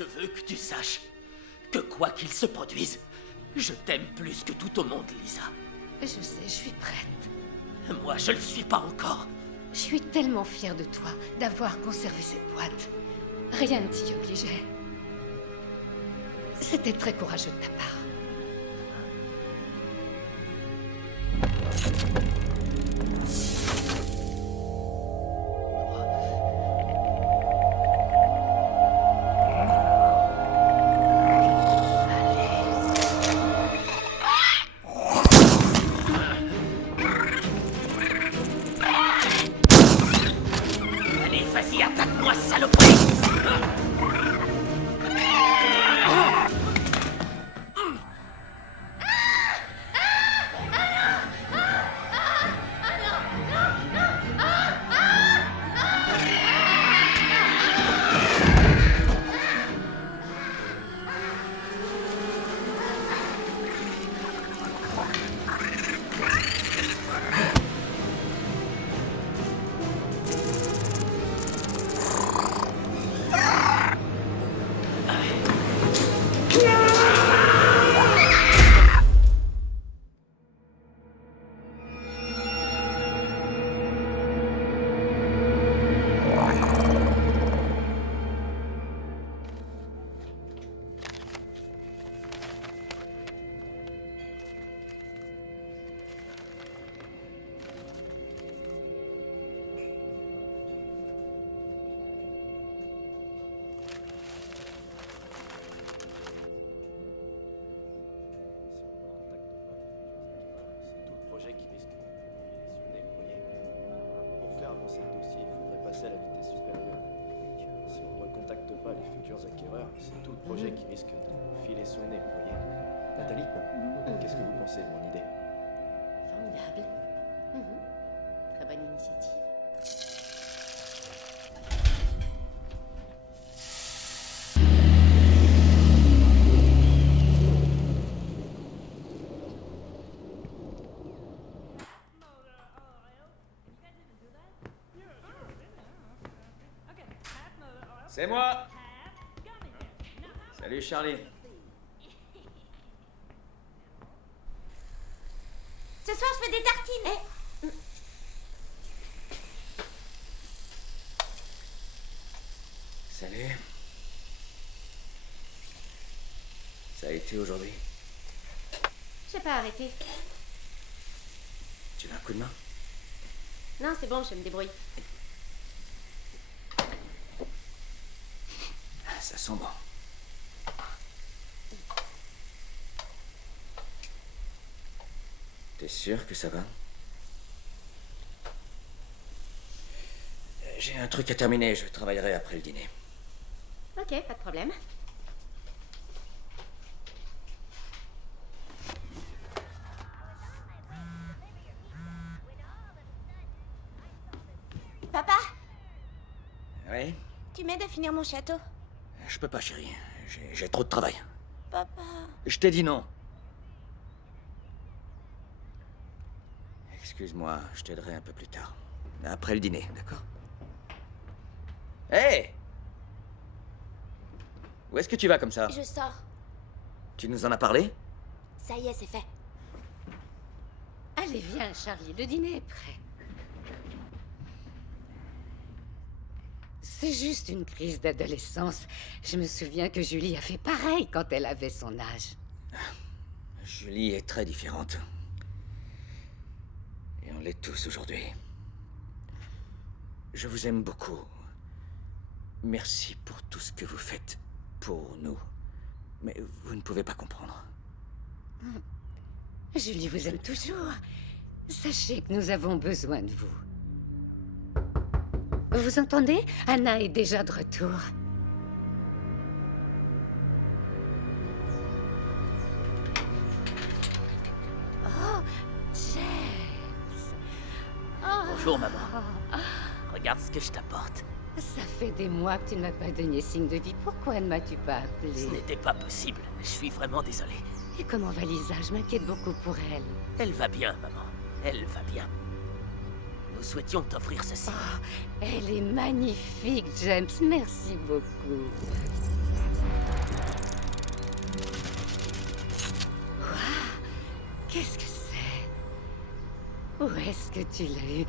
Je veux que tu saches que quoi qu'il se produise, je t'aime plus que tout au monde, Lisa. Je sais, je suis prête. Moi, je le suis pas encore. Je suis tellement fière de toi d'avoir conservé cette boîte. Rien ne t'y obligeait. C'était très courageux de ta part. Allez, vas-y, attaque-moi, saloperie! Avancer le dossier, il faudrait passer à la vitesse supérieure. Si on ne recontacte pas les futurs acquéreurs, c'est tout le projet qui risque de nous filer son nez, vous voyez. Nathalie, qu'est-ce que vous pensez de mon idée? Formidable. Très bonne initiative. C'est moi. Salut Charlie. Ce soir, je fais des tartines. Salut. Ça a été aujourd'hui? J'ai pas arrêté. Tu veux un coup de main? Non, c'est bon, je me débrouille. Ça sent bon. T'es sûr que ça va? J'ai un truc à terminer, je travaillerai après le dîner. Ok, pas de problème. Papa, Oui? tu m'aides à finir mon château? Je peux pas, chérie. J'ai trop de travail. Papa... Je t'ai dit non. Excuse-moi, je t'aiderai un peu plus tard. Après le dîner, d'accord? Hé! Hey! Où est-ce que tu vas comme ça? Je sors. Tu nous en as parlé? Ça y est, c'est fait. Allez, viens, Charlie, le dîner est prêt. C'est juste une crise d'adolescence. Je me souviens que Julie a fait pareil quand elle avait son âge. Julie est très différente. Et on l'est tous aujourd'hui. Je vous aime beaucoup. Merci pour tout ce que vous faites pour nous. Mais vous ne pouvez pas comprendre. Julie vous aime toujours. Sachez que nous avons besoin de vous. Vous entendez? Anna est déjà de retour. Oh, James. Oh. Bonjour, maman. Regarde ce que je t'apporte. Ça fait des mois que tu ne m'as pas donné signe de vie. Pourquoi ne m'as-tu pas appelé? Ce n'était pas possible. Je suis vraiment désolé. Et comment va Lisa? Je m'inquiète beaucoup pour elle. Elle va bien, maman. Elle va bien. Nous souhaitions t'offrir ceci. Oh, elle est magnifique, James. Merci beaucoup. Qu'est-ce que c'est? Où est-ce que tu l'as eu?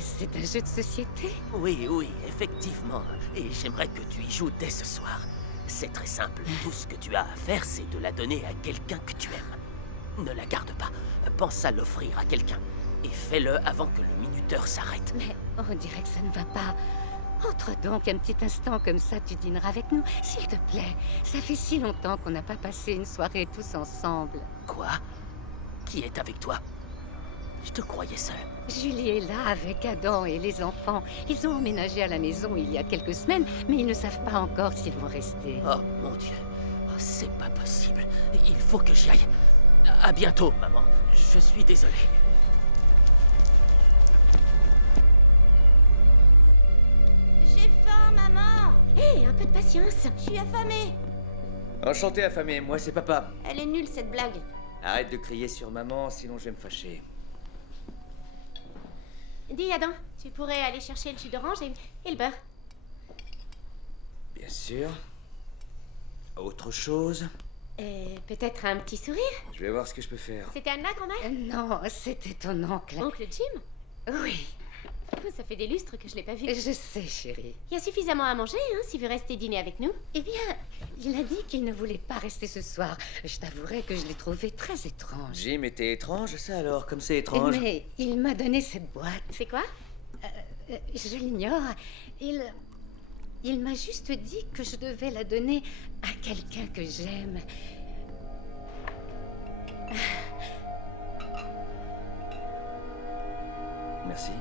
C'est un jeu de société? Oui, oui, effectivement. Et j'aimerais que tu y joues dès ce soir. C'est très simple. Tout ce que tu as à faire, c'est de la donner à quelqu'un que tu aimes. Ne la garde pas. Pense à l'offrir à quelqu'un. Et fais-le avant que le minuteur s'arrête. Mais on dirait que ça ne va pas. Entre donc un petit instant comme ça, tu dîneras avec nous, s'il te plaît. Ça fait si longtemps qu'on n'a pas passé une soirée tous ensemble. Quoi? Qui est avec toi? Je te croyais seul. Julie est là avec Adam et les enfants. Ils ont emménagé à la maison il y a quelques semaines, mais ils ne savent pas encore s'ils vont rester. Oh mon Dieu. Oh, c'est pas possible. Il faut que j'y aille. À bientôt, maman. Je suis désolé. J'ai faim, maman. Hé, un peu de patience. Je suis affamée. Enchanté, affamé. Moi, c'est papa. Elle est nulle, cette blague. Arrête de crier sur maman, sinon je vais me fâcher. Dis, Adam, tu pourrais aller chercher le jus d'orange et le beurre. Bien sûr. Autre chose? Peut-être un petit sourire? Je vais voir ce que je peux faire. C'était Anna, grand-mère? Non, c'était ton oncle. Oncle Jim? Oui, Oh, ça fait des lustres que je l'ai pas vu. je sais, chérie. Il y a suffisamment à manger, hein, s'il veut rester dîner avec nous. Eh bien, il a dit qu'il ne voulait pas rester ce soir. Je t'avouerai que je l'ai trouvé très étrange. Jim était étrange, ça alors, comme c'est étrange. Mais il m'a donné cette boîte. C'est quoi? Je l'ignore. Il m'a juste dit que je devais la donner à quelqu'un que j'aime. Merci.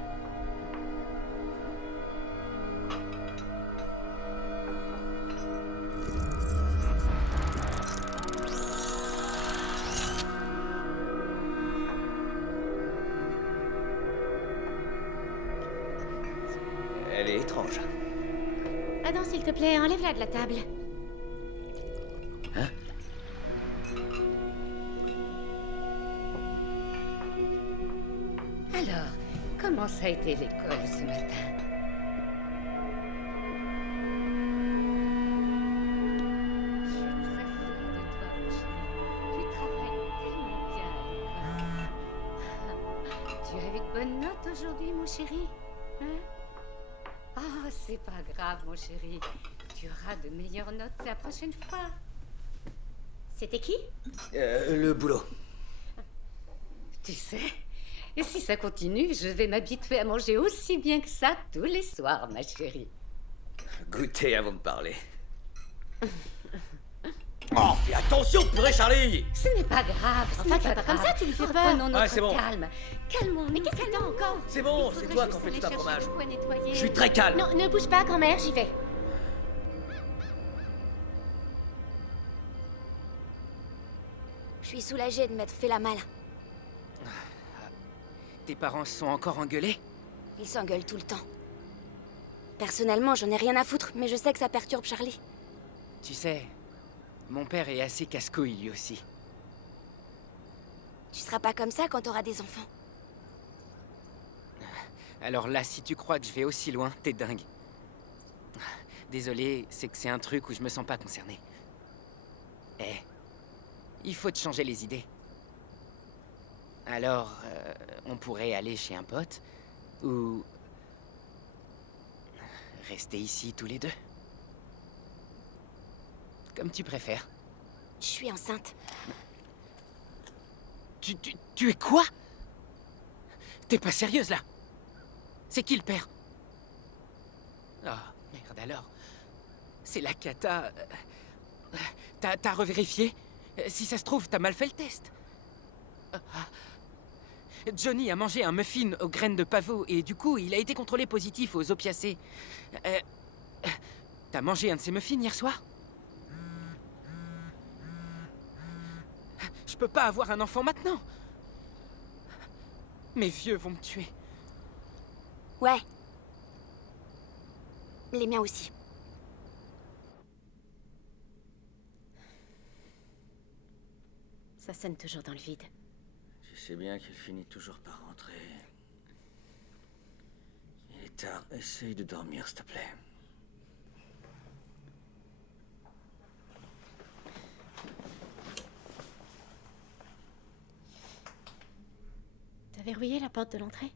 Elle est étrange. Adam, s'il te plaît, enlève-la de la table. Hein? Alors, comment ça a été l'école ce matin? Je suis très fière de toi, mon chéri. Tu travailles tellement bien à l'école. Tu as eu de bonnes notes aujourd'hui, mon chéri? Hein? Oh, c'est pas grave, mon chéri. Tu auras de meilleures notes la prochaine fois. C'était qui? Le boulot. Tu sais, et si ça continue, je vais m'habituer à manger aussi bien que ça tous les soirs, ma chérie. Goûtez avant de parler. Oh, fais attention, purée, Charlie! Ce n'est pas grave. ce Enfin, n'est fais pas comme ça, tu lui fais peur. Reprenons notre c'est bon. calme. Calmons-nous. Mais qu'est-ce que t'as encore? C'est bon, Il c'est faudrait toi juste qui en fais aller tout un chercher fromage. de quoi nettoyer. Je suis très calme. Non, ne bouge pas, grand-mère, j'y vais. Je suis soulagée de m'être fait la malle. Tes parents se sont encore engueulés? Ils s'engueulent tout le temps. Personnellement, j'en ai rien à foutre, mais je sais que ça perturbe Charlie. Tu sais, mon père est assez casse-couille lui aussi. Tu seras pas comme ça quand t'auras des enfants. Alors là, si tu crois que je vais aussi loin, t'es dingue. Désolé, c'est que c'est un truc où je me sens pas concerné. Il faut te changer les idées. Alors, on pourrait aller chez un pote, ou rester ici tous les deux. Comme tu préfères. Je suis enceinte. Tu es quoi? T'es pas sérieuse là? C'est qui le père? Oh, merde alors. C'est la cata. T'as revérifié? Si ça se trouve, t'as mal fait le test. Johnny a mangé un muffin aux graines de pavot et du coup, il a été contrôlé positif aux opiacés. T'as mangé un de ces muffins hier soir? Je peux pas avoir un enfant maintenant. Mes vieux vont me tuer. Ouais. Les miens aussi. Ça sonne toujours dans le vide. Tu sais bien qu'il finit toujours par rentrer. Il est tard, essaye de dormir, s'il te plaît. verrouillé la porte de l'entrée?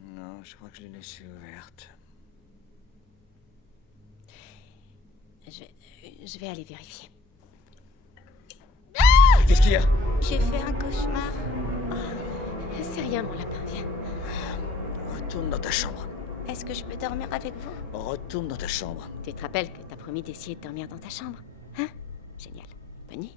Non, je crois que je l'ai laissée ouverte. Je vais aller vérifier. Qu'est-ce qu'il y a? J'ai fait un cauchemar. C'est rien, mon lapin, viens. Retourne dans ta chambre. Est-ce que je peux dormir avec vous? Retourne dans ta chambre. Tu te rappelles que t'as promis d'essayer de dormir dans ta chambre? Hein? Génial. Bonne nuit.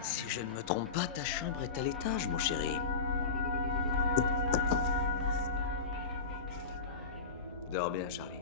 Si je ne me trompe pas, ta chambre est à l'étage, mon chéri. Dors bien, Charlie.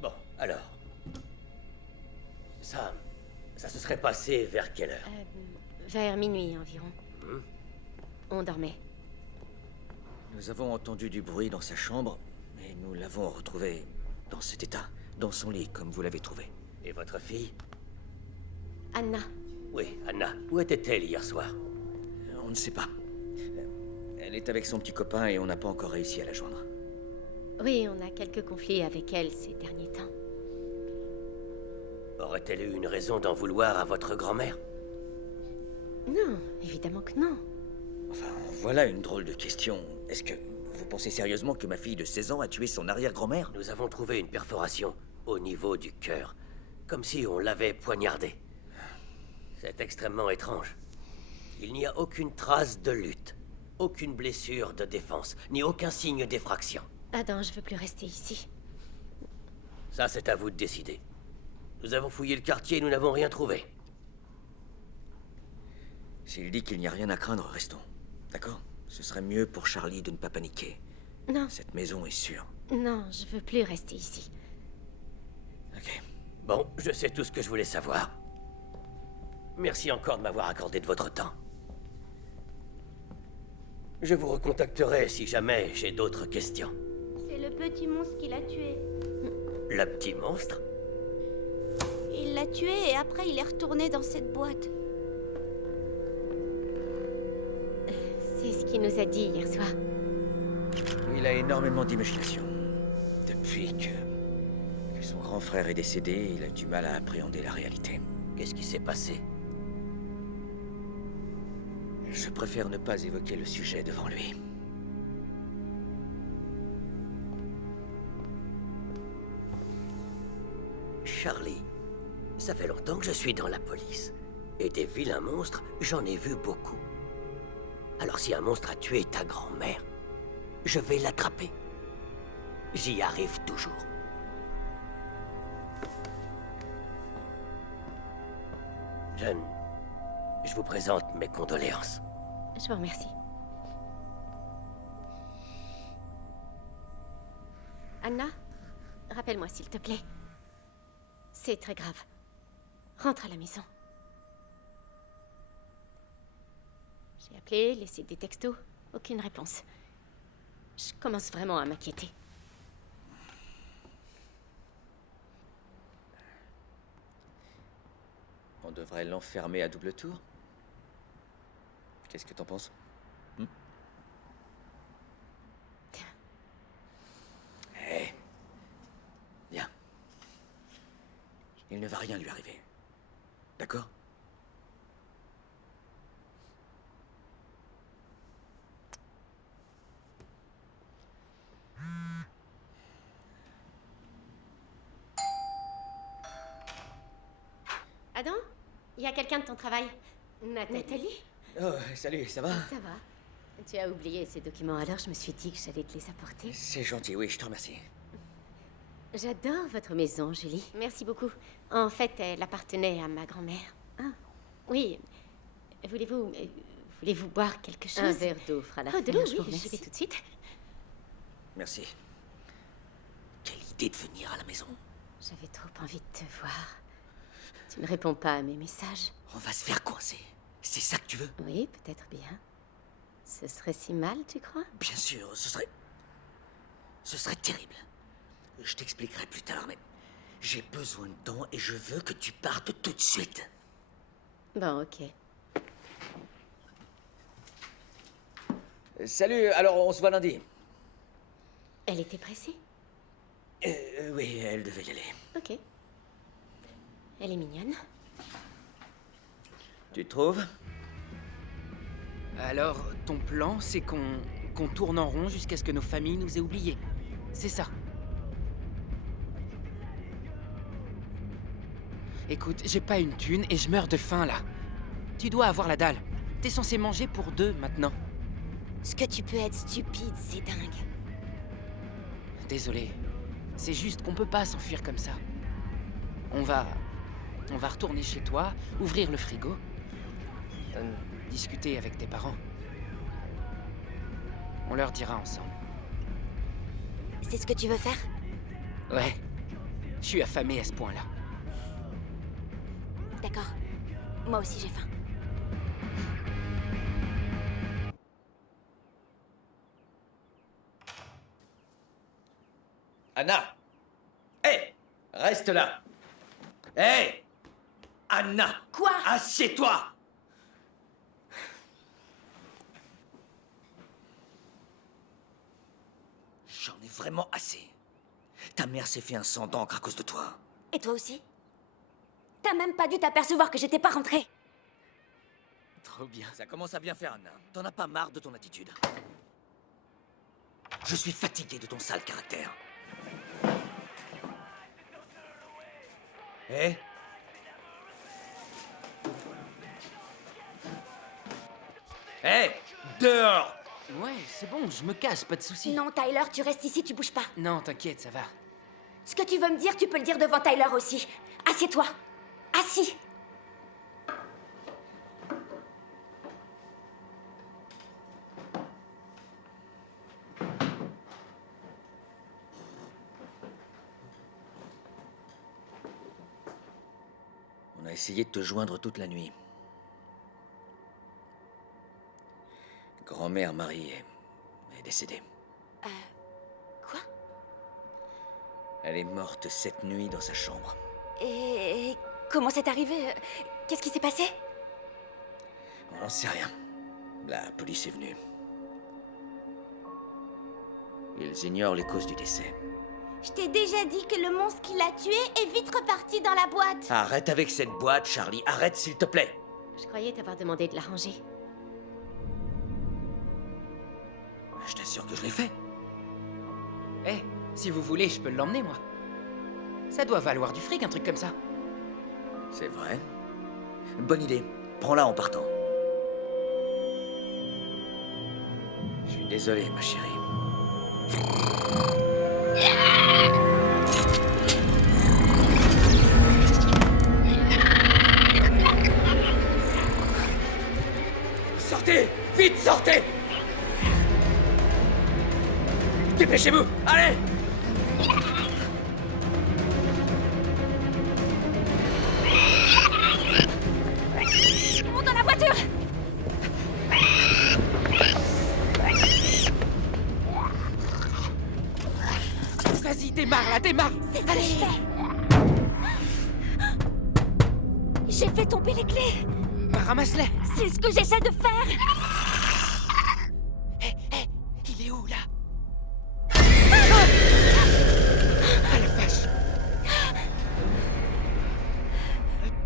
Bon, alors. Ça se serait passé vers quelle heure? Vers minuit environ. On dormait. Nous avons entendu du bruit dans sa chambre, et nous l'avons retrouvé dans cet état, dans son lit, comme vous l'avez trouvé. Et votre fille? Anna. Oui, Anna. Où était-elle hier soir? On ne sait pas. Elle est avec son petit copain et on n'a pas encore réussi à la joindre. Oui, on a quelques conflits avec elle ces derniers temps. Aurait-elle eu une raison d'en vouloir à votre grand-mère? Non, évidemment que non. Enfin, voilà une drôle de question. Est-ce que vous pensez sérieusement que ma fille de 16 ans a tué son arrière-grand-mère? Nous avons trouvé une perforation au niveau du cœur, comme si on l'avait poignardée. C'est extrêmement étrange. Il n'y a aucune trace de lutte, aucune blessure de défense, ni aucun signe d'effraction. Adam, je veux plus rester ici. Ça, c'est à vous de décider. Nous avons fouillé le quartier et nous n'avons rien trouvé. S'il dit qu'il n'y a rien à craindre, restons. D'accord? Ce serait mieux pour Charlie de ne pas paniquer. Non, Cette maison est sûre. non, je veux plus rester ici. Ok. Bon, je sais tout ce que je voulais savoir. Merci encore de m'avoir accordé de votre temps. Je vous recontacterai si jamais j'ai d'autres questions. C'est le petit monstre qui l'a tué. Le petit monstre? Il l'a tué et après il est retourné dans cette boîte. C'est ce qu'il nous a dit hier soir. Il a énormément d'imagination. Depuis que son grand frère est décédé, il a du mal à appréhender la réalité. Qu'est-ce qui s'est passé? Je préfère ne pas évoquer le sujet devant lui. Charlie, ça fait longtemps que je suis dans la police. Et des vilains monstres, j'en ai vu beaucoup. Alors si un monstre a tué ta grand-mère, je vais l'attraper. J'y arrive toujours. Je vous présente mes condoléances. Je vous remercie. Anna, rappelle-moi s'il te plaît. C'est très grave. Rentre à la maison. J'ai appelé, laissé des textos. Aucune réponse. Je commence vraiment à m'inquiéter. On devrait l'enfermer à double tour. Qu'est-ce que t'en penses? Hé. Viens. Il ne va rien lui arriver. D'accord? Adam, il y a quelqu'un de ton travail. Nathalie? Oh, salut, ça va? Ça va. Tu as oublié ces documents, alors je me suis dit que j'allais te les apporter. C'est gentil, oui, je te remercie. J'adore votre maison, Julie. Merci beaucoup. En fait, elle appartenait à ma grand-mère. Ah, oui. Voulez-vous boire quelque chose? Un verre d'eau fera la de l'eau, je vous oui, remercie. j'y vais tout de suite. Merci. Quelle idée de venir à la maison. J'avais trop envie de te voir. Tu ne réponds pas à mes messages. On va se faire coincer. C'est ça que tu veux? Oui, peut-être bien. Ce serait si mal, tu crois? Bien sûr, ce serait terrible. Je t'expliquerai plus tard, mais j'ai besoin de temps et je veux que tu partes tout de suite. Bon, ok. Salut, alors on se voit lundi. Elle était pressée? Oui, elle devait y aller. Ok. Elle est mignonne. Tu trouves? Alors, ton plan, c'est qu'on tourne en rond jusqu'à ce que nos familles nous aient oubliés. C'est ça. Écoute, j'ai pas une thune et je meurs de faim, là. Tu dois avoir la dalle. T'es censé manger pour 2, maintenant. Ce que tu peux être stupide, c'est dingue. Désolé. C'est juste qu'on peut pas s'enfuir comme ça. On va retourner chez toi, ouvrir le frigo, discuter avec tes parents. On leur dira ensemble. C'est ce que tu veux faire? Ouais. Je suis affamé à ce point-là. D'accord. Moi aussi, j'ai faim. Anna! Hé! Reste là! Hé! Anna! Quoi? Assieds-toi! J'en ai vraiment assez. Ta mère s'est fait un sang d'encre à cause de toi. Et toi aussi? T'as même pas dû t'apercevoir que j'étais pas rentrée. Trop bien. Ça commence à bien faire, Anna. T'en as pas marre de ton attitude? Je suis fatigué de ton sale caractère. Hé? Hé! Dehors! Ouais, c'est bon, je me casse, pas de soucis. Non, Tyler, tu restes ici, tu bouges pas. Non, t'inquiète, ça va. Ce que tu veux me dire, tu peux le dire devant Tyler aussi. Assieds-toi. Assis. On a essayé de te joindre toute la nuit. Grand-mère Marie est décédée. Quoi? Elle est morte cette nuit dans sa chambre. Et comment c'est arrivé? Qu'est-ce qui s'est passé? On n'en sait rien. La police est venue. Ils ignorent les causes du décès. Je t'ai déjà dit que le monstre qui l'a tué est vite reparti dans la boîte. Arrête avec cette boîte, Charlie. Arrête, s'il te plaît. Je croyais t'avoir demandé de la ranger. Je t'assure que je l'ai fait. Eh, si vous voulez, je peux l'emmener, moi. Ça doit valoir du fric, un truc comme ça. C'est vrai. Bonne idée. Prends-la en partant. Je suis désolé, ma chérie. Sortez! Vite! Dépêchez-vous! Allez! Monte dans la voiture! Vas-y, démarre là, démarre! C'est ce que je fais. J'ai fait tomber les clés. Ramasse-les! C'est ce que j'essaie de faire. Hé, il est où là? Ah la vache!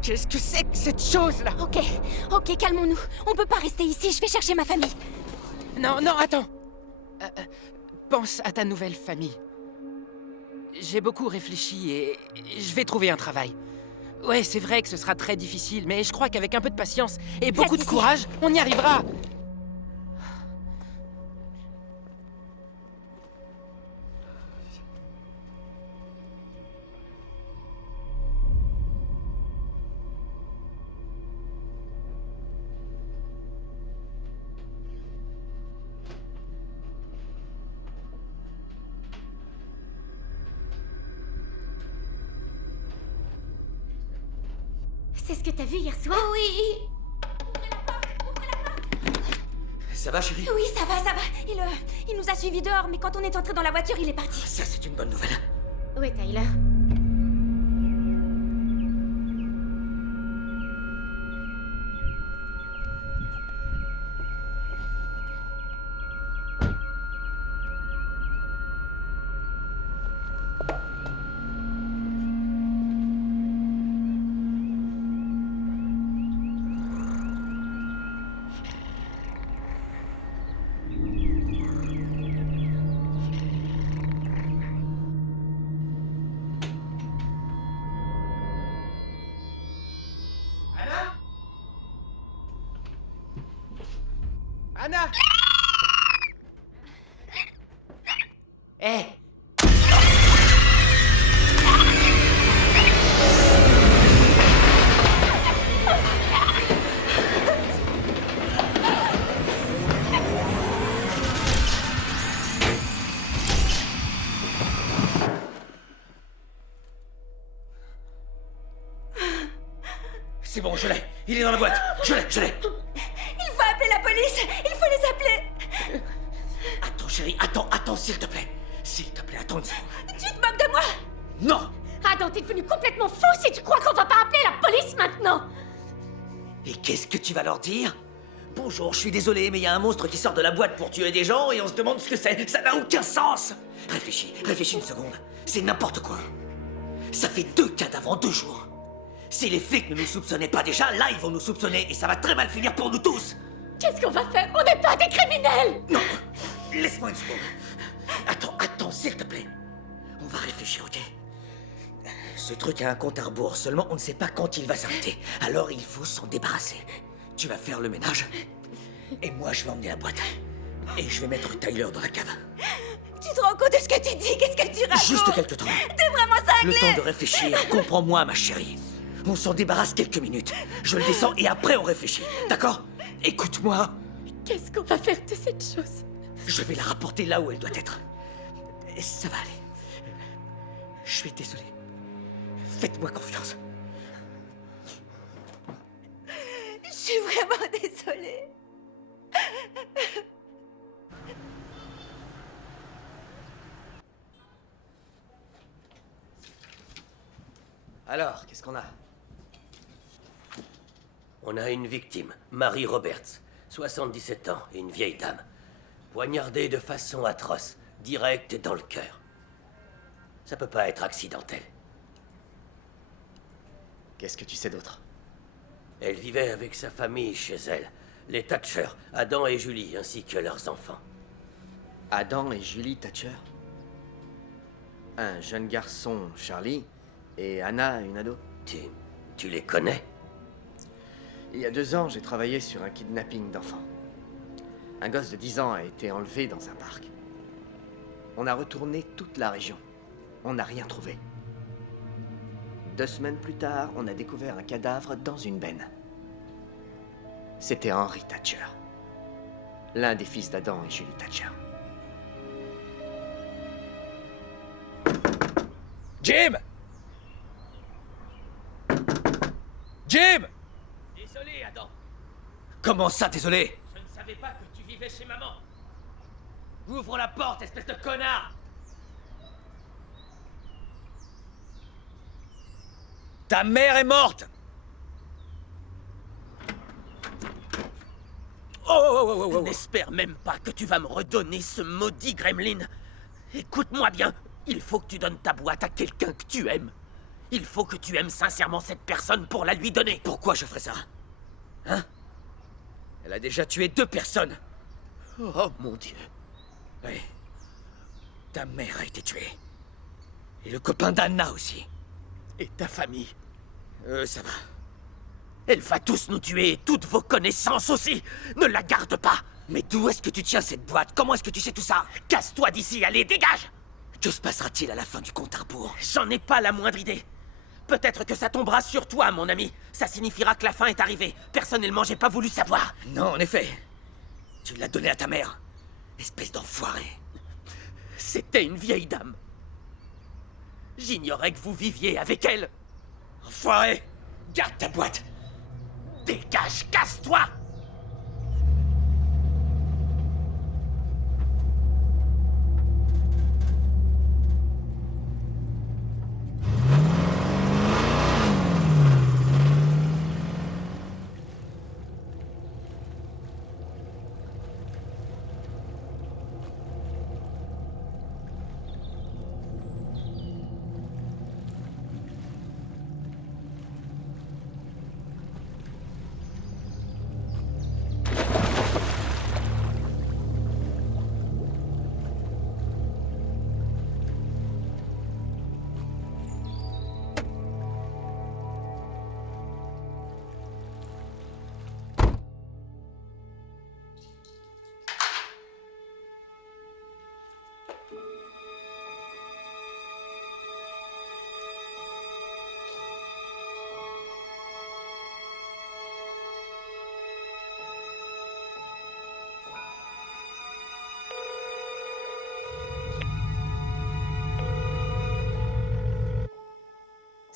Qu'est-ce que c'est que cette chose là? Ok, calmons-nous. On peut pas rester ici, je vais chercher ma famille. Non, attends! Pense à ta nouvelle famille. J'ai beaucoup réfléchi et je vais trouver un travail. Ouais, c'est vrai que ce sera très difficile, mais je crois qu'avec un peu de patience et beaucoup de courage, on y arrivera! C'est ce que t'as vu hier soir? Oui. Ça va, chérie? Oui, ça va. Il nous a suivis dehors, mais quand on est entré dans la voiture, il est parti. Ça, c'est une bonne nouvelle. Où est Tyler? Anna! Hé! C'est bon, je l'ai. Il est dans la boîte. Je l'ai. Il faut appeler la police. Il faut les appeler. Attends, chérie, attends, s'il te plaît. S'il te plaît, attends une seconde. Tu te moques de moi? Non! Adam, t'es devenu complètement fou si tu crois qu'on va pas appeler la police maintenant! Et qu'est-ce que tu vas leur dire? Bonjour, je suis désolé, mais il y a un monstre qui sort de la boîte pour tuer des gens et on se demande ce que c'est. Ça n'a aucun sens! Réfléchis une seconde. C'est n'importe quoi. Ça fait 2 cadavres en 2 jours. Si les flics ne nous soupçonnaient pas déjà, là ils vont nous soupçonner et ça va très mal finir pour nous tous. Qu'est-ce qu'on va faire? On n'est pas des criminels! Non, laisse-moi une seconde. Attends, s'il te plaît. On va réfléchir, ok? Ce truc a un compte à rebours, seulement on ne sait pas quand il va s'arrêter. Alors il faut s'en débarrasser. Tu vas faire le ménage, et moi je vais emmener la boîte. Et je vais mettre Tyler dans la cave. Tu te rends compte de ce que tu dis? Qu'est-ce que tu racontes? Juste quelques temps. T'es vraiment cinglé! Le temps de réfléchir, comprends-moi ma chérie. On s'en débarrasse quelques minutes. Je le descends et après on réfléchit, d'accord? Écoute-moi. Qu'est-ce qu'on va faire de cette chose? Je vais la rapporter là où elle doit être. Et ça va aller. Je suis désolé. Faites-moi confiance. Je suis vraiment désolée. Alors, qu'est-ce qu'on a? On a une victime, Marie Roberts, 77 ans, et une vieille dame. Poignardée de façon atroce, directe dans le cœur. Ça peut pas être accidentel. Qu'est-ce que tu sais d'autre? Elle vivait avec sa famille chez elle, les Thatcher, Adam et Julie, ainsi que leurs enfants. Adam et Julie Thatcher? Un jeune garçon, Charlie, et Anna, une ado? Tu les connais? Il y a 2 ans, j'ai travaillé sur un kidnapping d'enfants. Un gosse de 10 ans a été enlevé dans un parc. On a retourné toute la région. On n'a rien trouvé. 2 semaines plus tard, on a découvert un cadavre dans une benne. C'était Henry Thatcher. L'un des fils d'Adam et Julie Thatcher. Jim! Jim! Désolé, Adam. Comment ça, désolé? Je ne savais pas que tu vivais chez maman. Ouvre la porte, espèce de connard! Ta mère est morte! Oh. N'espère même pas que tu vas me redonner ce maudit gremlin. Écoute-moi bien, il faut que tu donnes ta boîte à quelqu'un que tu aimes. Il faut que tu aimes sincèrement cette personne pour la lui donner. Pourquoi je ferais ça? Hein? Elle a déjà tué 2 personnes. Oh mon Dieu. Oui. Ta mère a été tuée. Et le copain d'Anna aussi. Et ta famille? Ça va. Elle va tous nous tuer et toutes vos connaissances aussi. Ne la garde pas. Mais d'où est-ce que tu tiens cette boîte? Comment est-ce que tu sais tout ça? Casse-toi d'ici, allez, dégage! Que se passera-t-il à la fin du compte à rebours? J'en ai pas la moindre idée. Peut-être que ça tombera sur toi, mon ami. Ça signifiera que la fin est arrivée. Personnellement, j'ai pas voulu savoir. Non, en effet. Tu l'as donné à ta mère. Espèce d'enfoiré. C'était une vieille dame. J'ignorais que vous viviez avec elle. Enfoiré! Garde ta boîte! Dégage, casse-toi!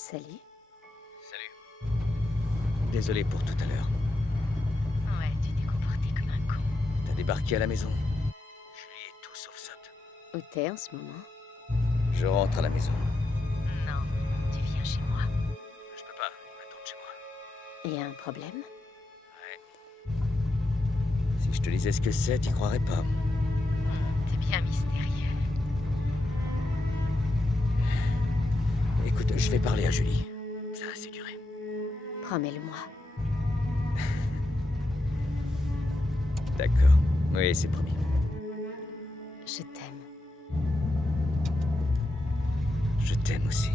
Salut. Salut. Désolé pour tout à l'heure. Ouais, tu t'es comporté comme un con. T'as débarqué à la maison. Julie est tout sauf sotte. Où t'es en ce moment? Je rentre à la maison. Non, tu viens chez moi. Je peux pas m'attendre chez moi. Y a un problème? Ouais. Si je te disais ce que c'est, t'y croirais pas. T'es bien mystérieux. Écoute, je vais parler à Julie. Ça a assez duré. Promets-le-moi. D'accord. Oui, c'est promis. Je t'aime. Je t'aime aussi.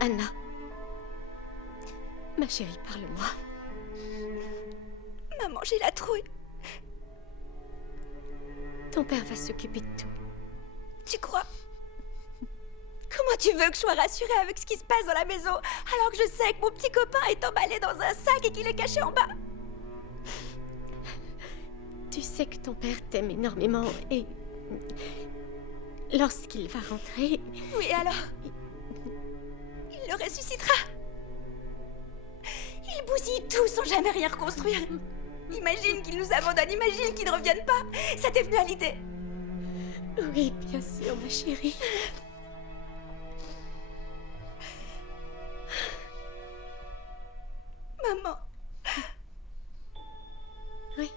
Anna. Ma chérie, parle-moi. Maman, j'ai la trouille. Ton père va s'occuper de tout. Tu crois? Comment tu veux que je sois rassurée avec ce qui se passe dans la maison alors que je sais que mon petit copain est emballé dans un sac et qu'il est caché en bas? Tu sais que ton père t'aime énormément et... lorsqu'il va rentrer... Oui, alors? Il le ressuscitera. Il bousille tout sans jamais rien reconstruire. Imagine qu'il nous abandonne, imagine qu'il ne revienne pas. Ça t'est venu à l'idée? Oui, bien sûr, ma chérie. Maman. Oui.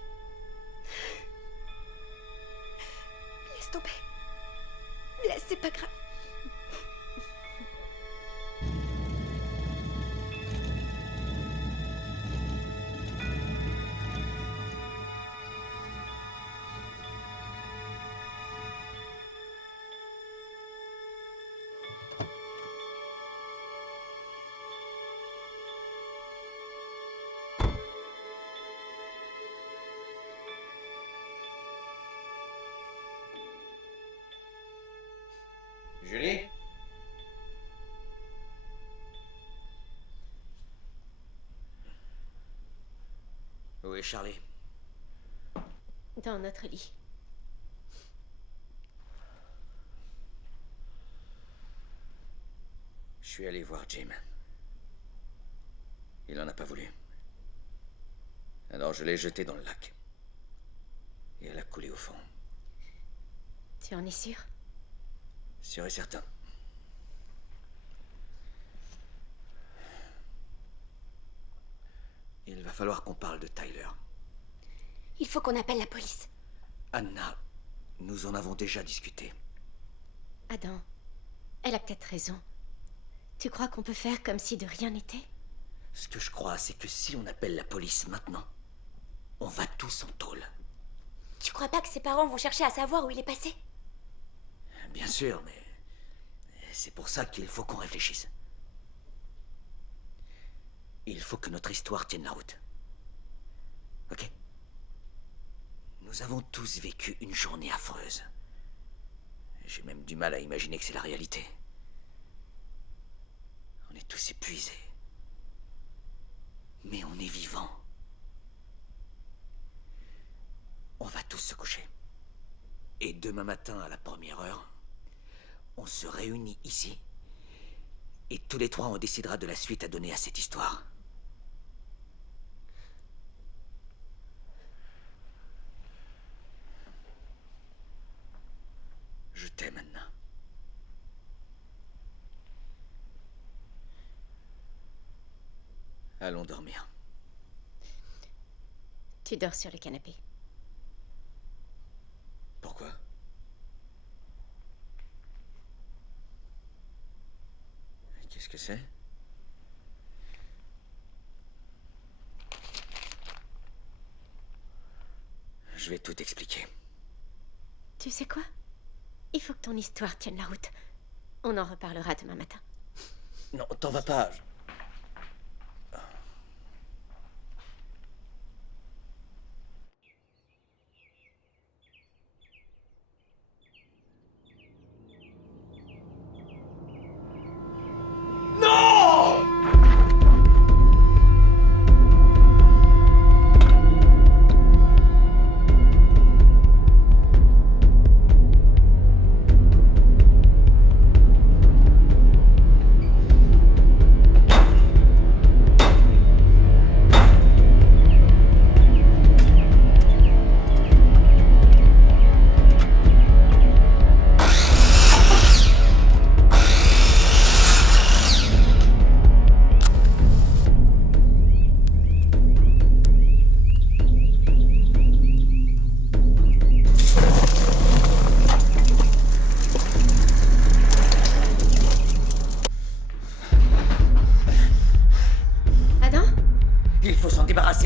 Laisse tomber. Laisse, c'est pas grave. Julie? Où est Charlie? Dans notre lit. Je suis allé voir Jim. Il en a pas voulu. Alors je l'ai jetée dans le lac. Et elle a coulé au fond. Tu en es sûr? Sûr et certain. Il va falloir qu'on parle de Tyler. Il faut qu'on appelle la police. Anna, nous en avons déjà discuté. Adam, elle a peut-être raison. Tu crois qu'on peut faire comme si de rien n'était? Ce que je crois, c'est que si on appelle la police maintenant, on va tous en tôle. Tu crois pas que ses parents vont chercher à savoir où il est passé? Bien sûr, mais c'est pour ça qu'il faut qu'on réfléchisse. Il faut que notre histoire tienne la route. Ok? Nous avons tous vécu une journée affreuse. J'ai même du mal à imaginer que c'est la réalité. On est tous épuisés. Mais on est vivants. On va tous se coucher. Et demain matin, à la première heure, on se réunit ici. Et tous les trois, on décidera de la suite à donner à cette histoire. Je t'aime, Anna. Allons dormir. Tu dors sur le canapé. Pourquoi? Qu'est-ce que c'est? Je vais tout expliquer. Tu sais quoi? Il faut que ton histoire tienne la route. On en reparlera demain matin. Non, t'en vas pas.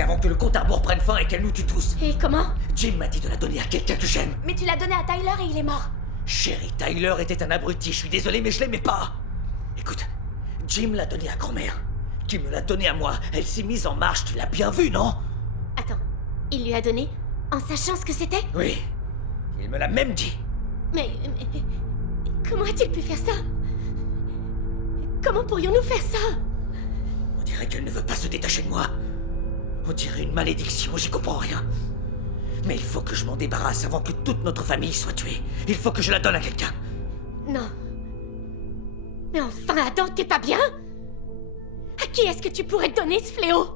Avant que le compte à rebours prenne fin et qu'elle nous tue tous. Et comment? Jim m'a dit de la donner à quelqu'un que j'aime. Mais tu l'as donné à Tyler et il est mort. Chérie, Tyler était un abruti, je suis désolé, mais je l'aimais pas. Écoute, Jim l'a donné à grand-mère, qui me l'a donné à moi. Elle s'est mise en marche, tu l'as bien vu, non? Attends, il lui a donné en sachant ce que c'était? Oui, il me l'a même dit. Mais comment a-t-il pu faire ça? Comment pourrions-nous faire ça? On dirait qu'elle ne veut pas se détacher de moi. On dirait une malédiction, j'y comprends rien. Mais il faut que je m'en débarrasse avant que toute notre famille soit tuée. Il faut que je la donne à quelqu'un. Non. Mais enfin, Adam, t'es pas bien? À qui est-ce que tu pourrais donner ce fléau?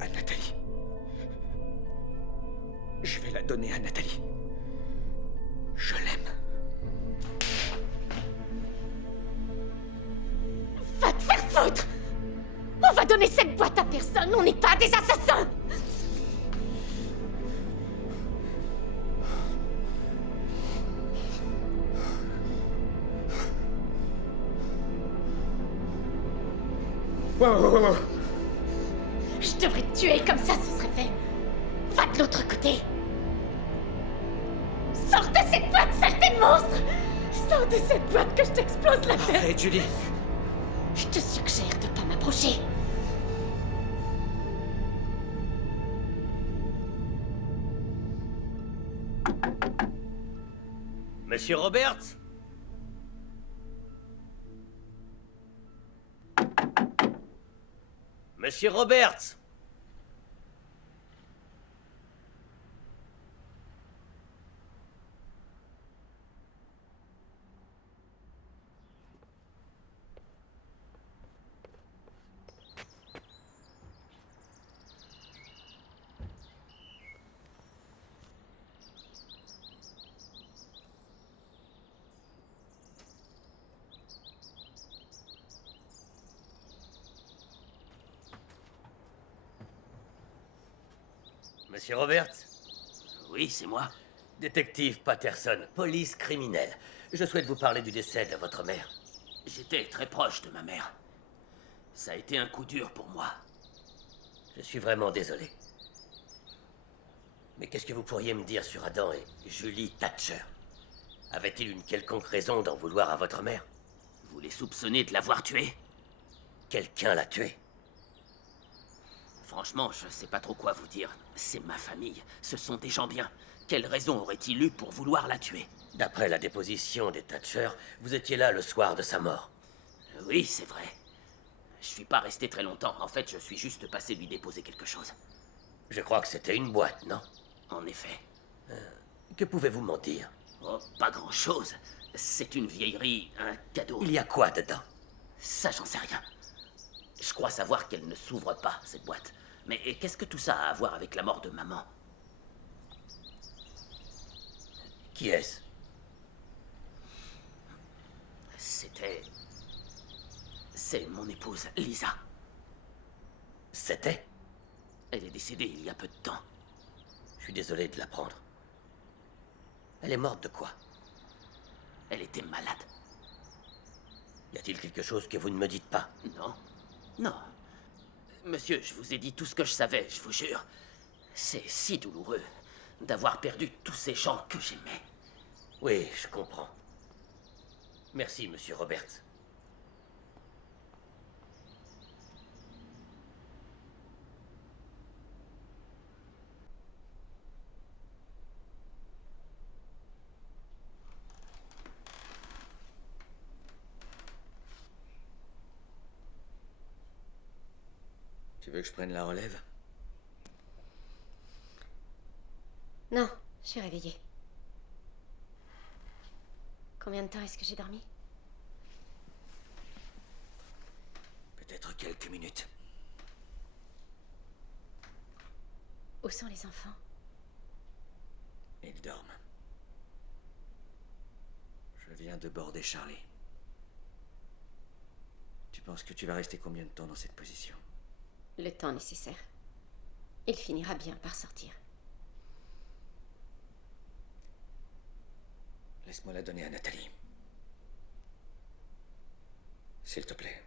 À Nathalie. Je vais la donner à Nathalie. Je l'aime. Va te faire foutre! On va donner cette boîte à personne, on n'est pas des assassins! Wow. Je devrais te tuer, comme ça ce serait fait. Va de l'autre côté. Sors de cette boîte, saleté de monstre! Sors de cette boîte que je t'explose la tête! Arrête, Julie. Je te suggère de pas m'approcher. Monsieur Roberts? Monsieur Roberts! Monsieur Roberts? Oui, c'est moi. Détective Patterson, police criminelle. Je souhaite vous parler du décès de votre mère. J'étais très proche de ma mère. Ça a été un coup dur pour moi. Je suis vraiment désolé. Mais qu'est-ce que vous pourriez me dire sur Adam et Julie Thatcher? Avait-il une quelconque raison d'en vouloir à votre mère? Vous les soupçonnez de l'avoir tuée? Quelqu'un l'a tuée? Franchement, je sais pas trop quoi vous dire. C'est ma famille. Ce sont des gens bien. Quelle raison aurait-il eu pour vouloir la tuer? D'après la déposition des Thatcher, vous étiez là le soir de sa mort. Oui, c'est vrai. Je suis pas resté très longtemps. En fait, je suis juste passé lui déposer quelque chose. Je crois que c'était une boîte, non? En effet. Que pouvez-vous m'en dire? Oh, pas grand-chose. C'est une vieillerie, un cadeau. Il y a quoi dedans? Ça, j'en sais rien. Je crois savoir qu'elle ne s'ouvre pas, cette boîte. Mais qu'est-ce que tout ça a à voir avec la mort de maman? Qui est-ce? C'est mon épouse, Lisa. C'était? Elle est décédée il y a peu de temps. Je suis désolé de l'apprendre. Elle est morte de quoi? Elle était malade. Y a-t-il quelque chose que vous ne me dites pas? Non. Non. Monsieur, je vous ai dit tout ce que je savais, je vous jure. C'est si douloureux d'avoir perdu tous ces gens que j'aimais. Oui, je comprends. Merci, monsieur Roberts. Tu veux que je prenne la relève? Non, je suis réveillée. Combien de temps est-ce que j'ai dormi? Peut-être quelques minutes. Où sont les enfants? Ils dorment. Je viens de border Charlie. Tu penses que tu vas rester combien de temps dans cette position? Le temps nécessaire. Il finira bien par sortir. Laisse-moi la donner à Nathalie. S'il te plaît.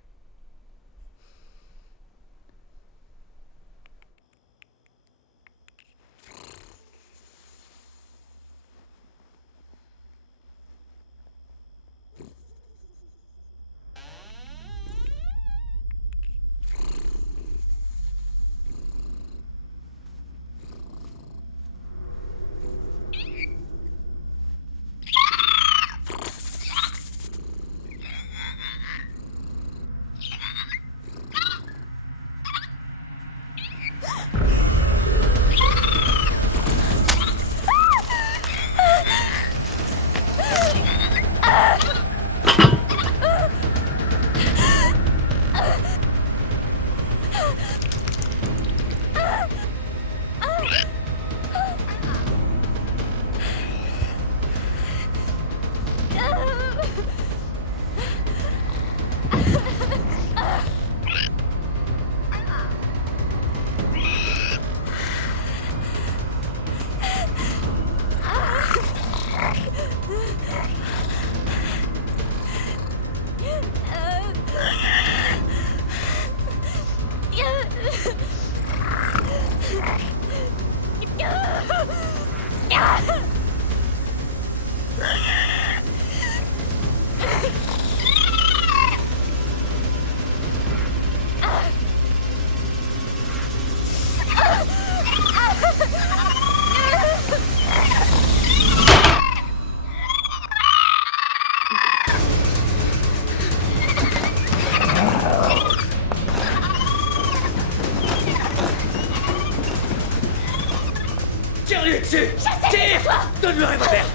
Donne le revolver.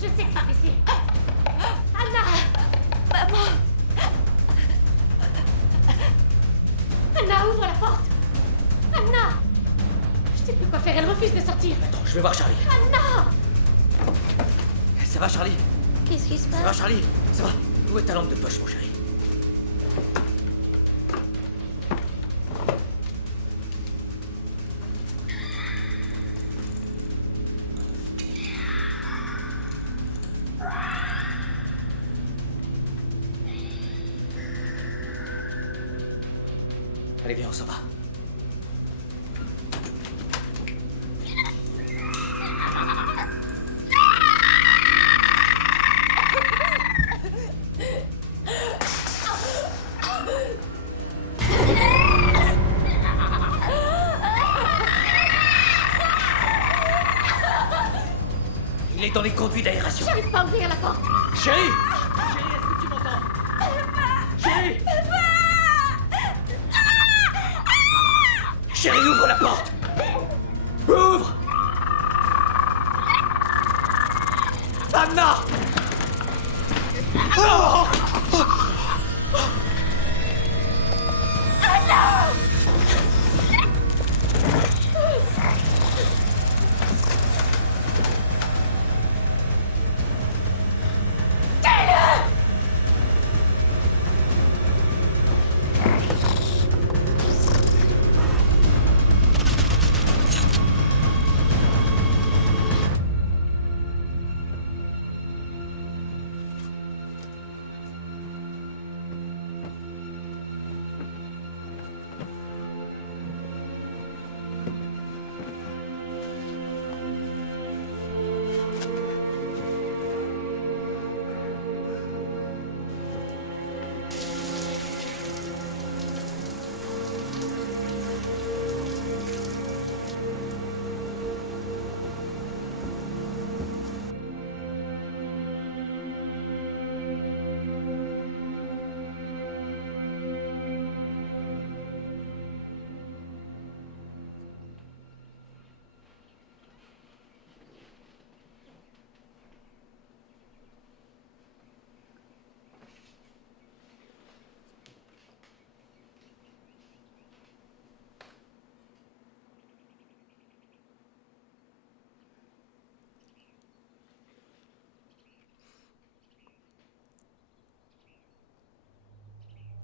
Je sais que t'es blessée. Anna! Maman! Anna, ouvre la porte! Anna! Je sais plus quoi faire, elle refuse de sortir. Attends, je vais voir Charlie. Anna! Ça va, Charlie? Qu'est-ce qui se Ça va, passe? Charlie? Ça va? Où est ta lampe de poche, mon chéri? Allez, viens, on s'en va. Il est dans les conduits d'aération. J'arrive pas à ouvrir la porte. Chérie! Chérie, est-ce que tu m'entends? Chérie! Chérie, ouvre la porte! Ouvre! Anna! Oh!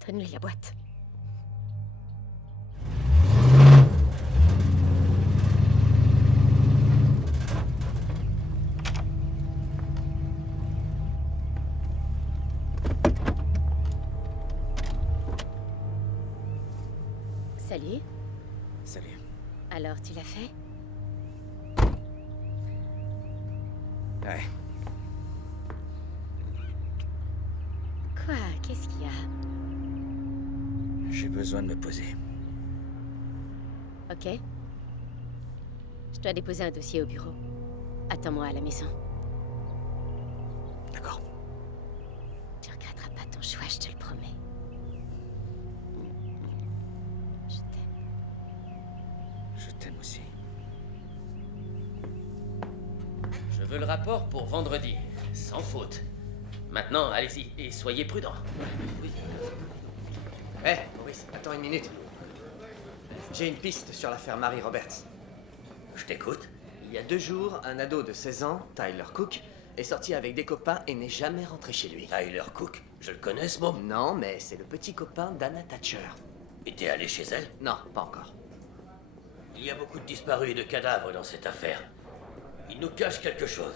Donne-lui la boîte. Salut. Salut. Alors, tu l'as fait? Ouais. Quoi? Qu'est-ce qu'il y a? J'ai besoin de me poser. Ok. Je dois déposer un dossier au bureau. Attends-moi à la maison. D'accord. Tu regretteras pas ton choix, je te le promets. Je t'aime. Je t'aime aussi. Je veux le rapport pour vendredi, sans faute. Maintenant, allez-y, et soyez prudents. Hé, Maurice, attends une minute. J'ai une piste sur l'affaire Mary Roberts. Je t'écoute. Il y a 2 jours, un ado de 16 ans, Tyler Cook, est sorti avec des copains et n'est jamais rentré chez lui. Tyler Cook, je le connais ce môme. Non, mais c'est le petit copain d'Anna Thatcher. Et t'es allé chez elle? Non, pas encore. Il y a beaucoup de disparus et de cadavres dans cette affaire. Il nous cache quelque chose.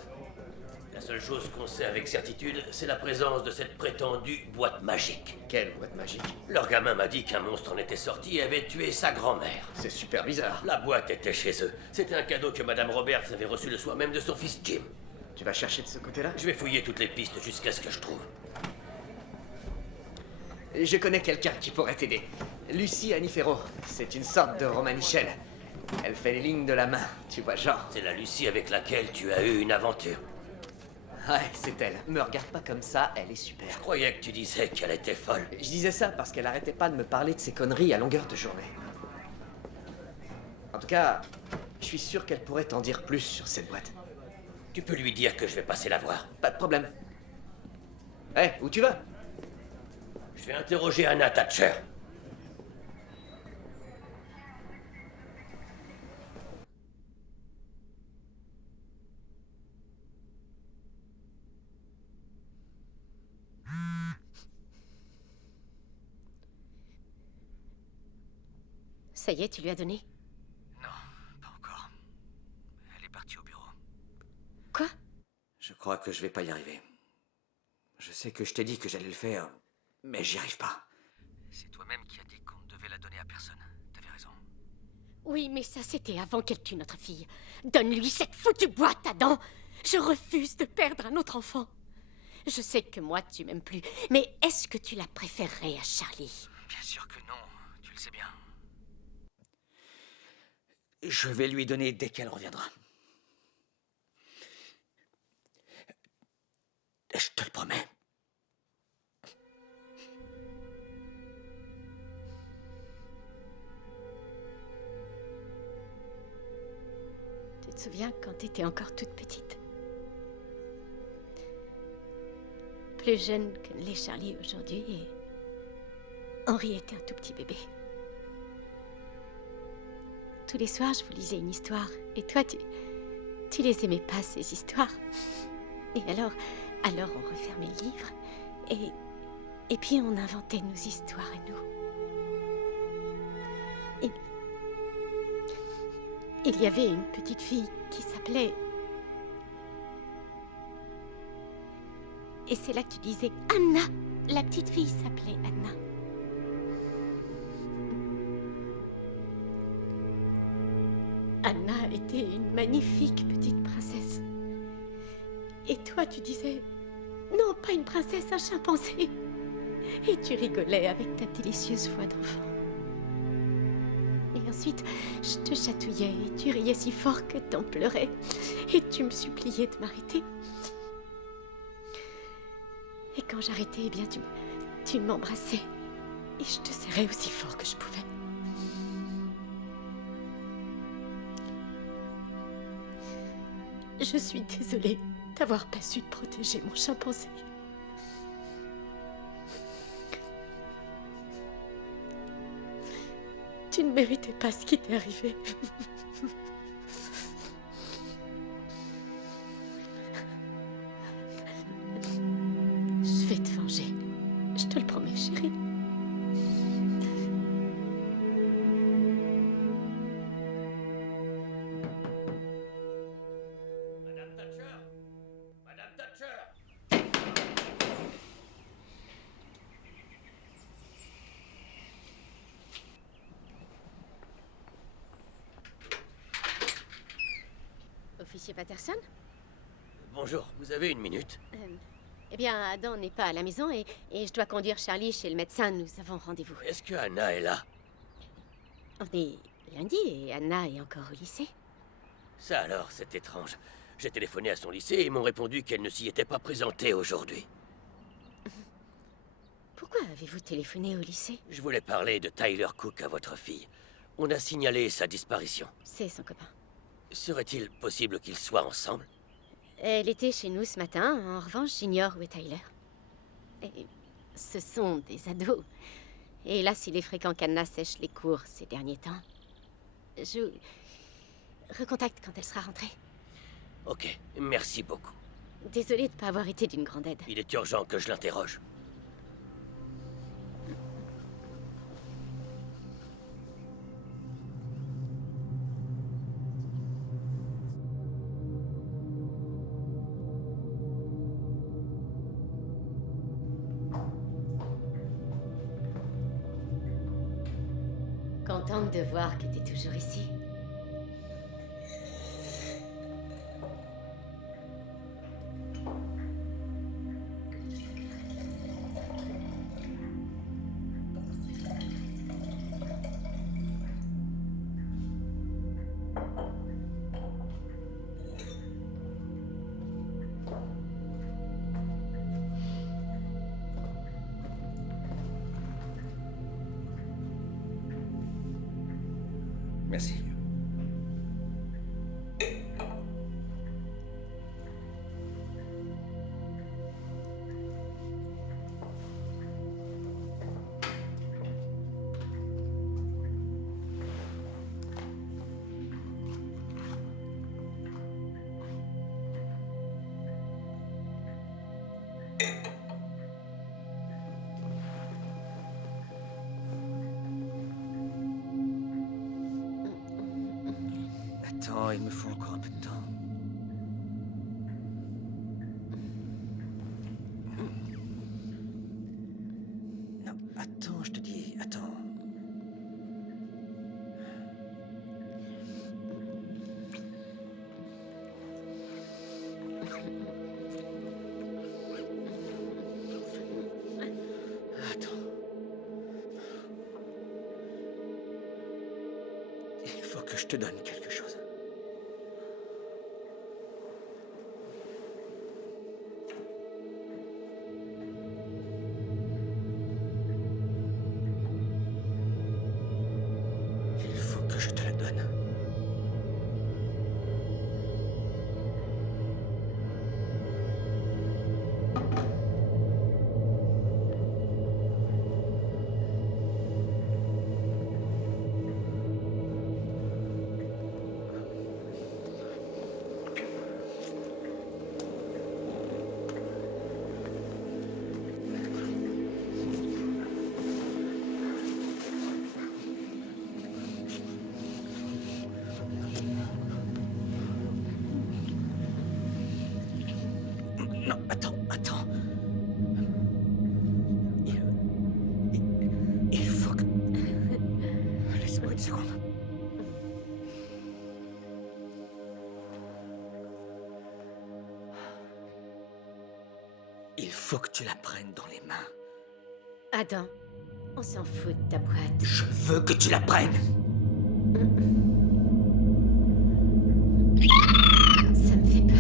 La seule chose qu'on sait avec certitude, c'est la présence de cette prétendue boîte magique. Quelle boîte magique? Leur gamin m'a dit qu'un monstre en était sorti et avait tué sa grand-mère. C'est super bizarre. La boîte était chez eux. C'était un cadeau que Madame Roberts avait reçu le soir même de son fils Jim. Tu vas chercher de ce côté-là? Je vais fouiller toutes les pistes jusqu'à ce que je trouve. Je connais quelqu'un qui pourrait t'aider. Lucie Anifero. C'est une sorte de romanichelle. Elle fait les lignes de la main, tu vois, genre. C'est la Lucie avec laquelle tu as eu une aventure. Ouais, c'est elle. Me regarde pas comme ça, elle est super. Je croyais que tu disais qu'elle était folle. Je disais ça parce qu'elle arrêtait pas de me parler de ses conneries à longueur de journée. En tout cas, je suis sûr qu'elle pourrait t'en dire plus sur cette boîte. Tu peux lui dire que je vais passer la voir. Pas de problème. Hé, où tu vas? Je vais interroger Anna Thatcher. Ça y est, tu lui as donné? Non, pas encore. Elle est partie au bureau. Quoi? Je crois que je vais pas y arriver. Je sais que je t'ai dit que j'allais le faire, mais j'y arrive pas. C'est toi-même qui as dit qu'on ne devait la donner à personne. T'avais raison. Oui, mais ça, c'était avant qu'elle tue notre fille. Donne-lui cette foutue boîte, Adam! Je refuse de perdre un autre enfant. Je sais que moi, tu m'aimes plus, mais est-ce que tu la préférerais à Charlie? Bien sûr que non, tu le sais bien. Je vais lui donner dès qu'elle reviendra. Je te le promets. Tu te souviens quand t'étais encore toute petite? Plus jeune que l'est Charlie aujourd'hui et Henri était un tout petit bébé. Tous les soirs, je vous lisais une histoire et toi, tu les aimais pas, ces histoires. Et alors on refermait le livre et puis on inventait nos histoires à nous. Et il y avait une petite fille qui s'appelait... Et c'est là que tu disais Anna. La petite fille s'appelait Anna. Anna était une magnifique petite princesse. Et toi, tu disais non, pas une princesse, un chimpanzé. Et tu rigolais avec ta délicieuse voix d'enfant. Et ensuite, je te chatouillais et tu riais si fort que t'en pleurais. Et tu me suppliais de m'arrêter. Et quand j'arrêtais, eh bien, tu m'embrassais. Et je te serrais aussi fort que je pouvais. Je suis désolée d'avoir pas su te protéger, mon chimpanzé. Tu ne méritais pas ce qui t'est arrivé. Je vais te venger. Je te le promets, chérie. Madame Thatcher! Madame Thatcher! Officier Patterson? Bonjour, vous avez une minute? Eh bien, Adam n'est pas à la maison et je dois conduire Charlie chez le médecin. Nous avons rendez-vous. Est-ce que Anna est là? On est lundi et Anna est encore au lycée. Ça alors, c'est étrange. J'ai téléphoné à son lycée et ils m'ont répondu qu'elle ne s'y était pas présentée aujourd'hui. Pourquoi avez-vous téléphoné au lycée? Je voulais parler de Tyler Cook à votre fille. On a signalé sa disparition. C'est son copain. Serait-il possible qu'ils soient ensemble? Elle était chez nous ce matin. En revanche, j'ignore où est Tyler. Et ce sont des ados. Et hélas, il est fréquent qu'Anna sèche les cours ces derniers temps. Je vous recontacte quand elle sera rentrée. Ok, merci beaucoup. Désolée de ne pas avoir été d'une grande aide. Il est urgent que je l'interroge. Contente de voir que t'es toujours ici. Merci. Attends, il me faut encore un peu de temps. Non, attends, je te dis, attends. Attends. Il faut que je te donne quelque chose. Il faut que je te la donne. Non, attends, attends. Il faut que... Laisse-moi une seconde. Il faut que tu la prennes dans les mains. Adam, on s'en fout de ta boîte. Je veux que tu la prennes. Ça me fait peur.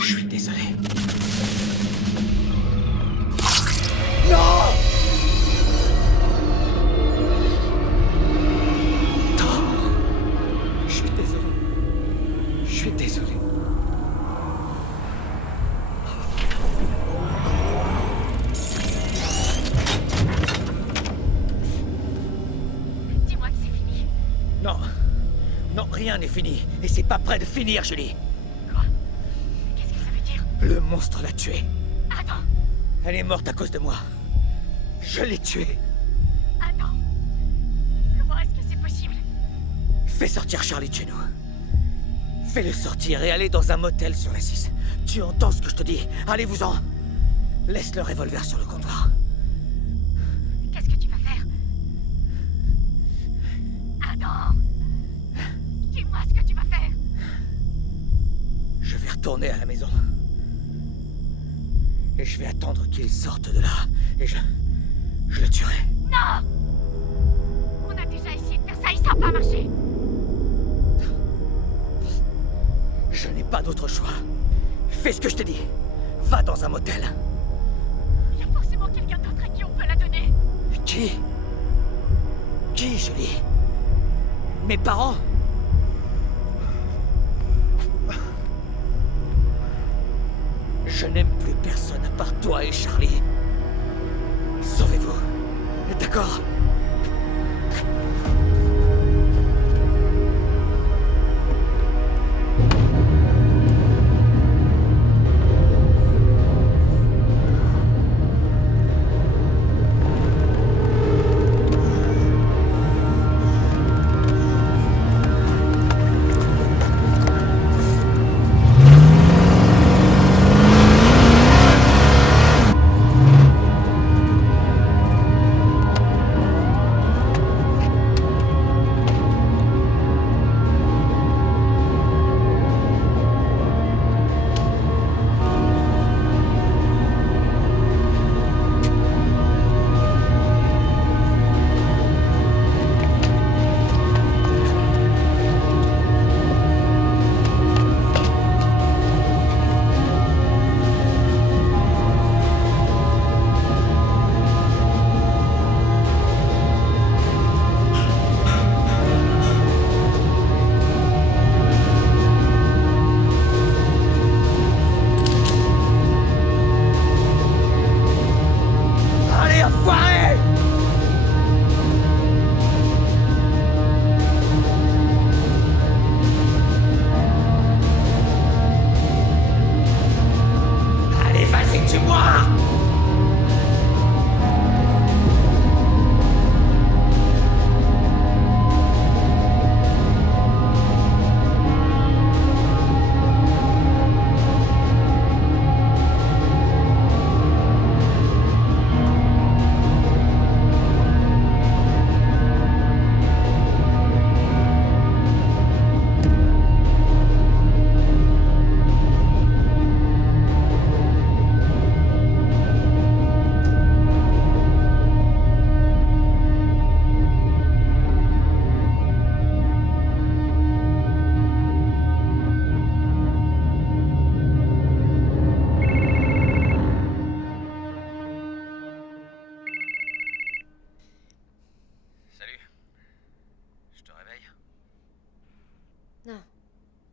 Je suis désolé. Je suis désolé. Je suis désolé. Dis-moi que c'est fini. Non. Non, rien n'est fini. Et c'est pas près de finir, Julie. Quoi? Qu'est-ce que ça veut dire? Le monstre l'a tuée. Adam! Elle est morte à cause de moi. Je l'ai tuée. Adam! Comment est-ce que c'est possible? Fais sortir Charlie de chez nous. Fais-le sortir et aller dans un motel sur la 6. Tu entends ce que je te dis? Allez-vous-en. Laisse le revolver sur le comptoir. Qu'est-ce que tu vas faire? Adam! Dis-moi ce que tu vas faire! Je vais retourner à la maison. Et je vais attendre qu'il sorte de là. Et je le tuerai. Non! On a déjà essayé de faire ça et ça n'a pas marché! Je n'ai pas d'autre choix. Fais ce que je te dis. Va dans un motel. Il y a forcément quelqu'un d'autre à qui on peut la donner! Qui? Qui, Julie? Mes parents? Je n'aime plus personne à part toi et Charlie. Sauvez-vous. D'accord?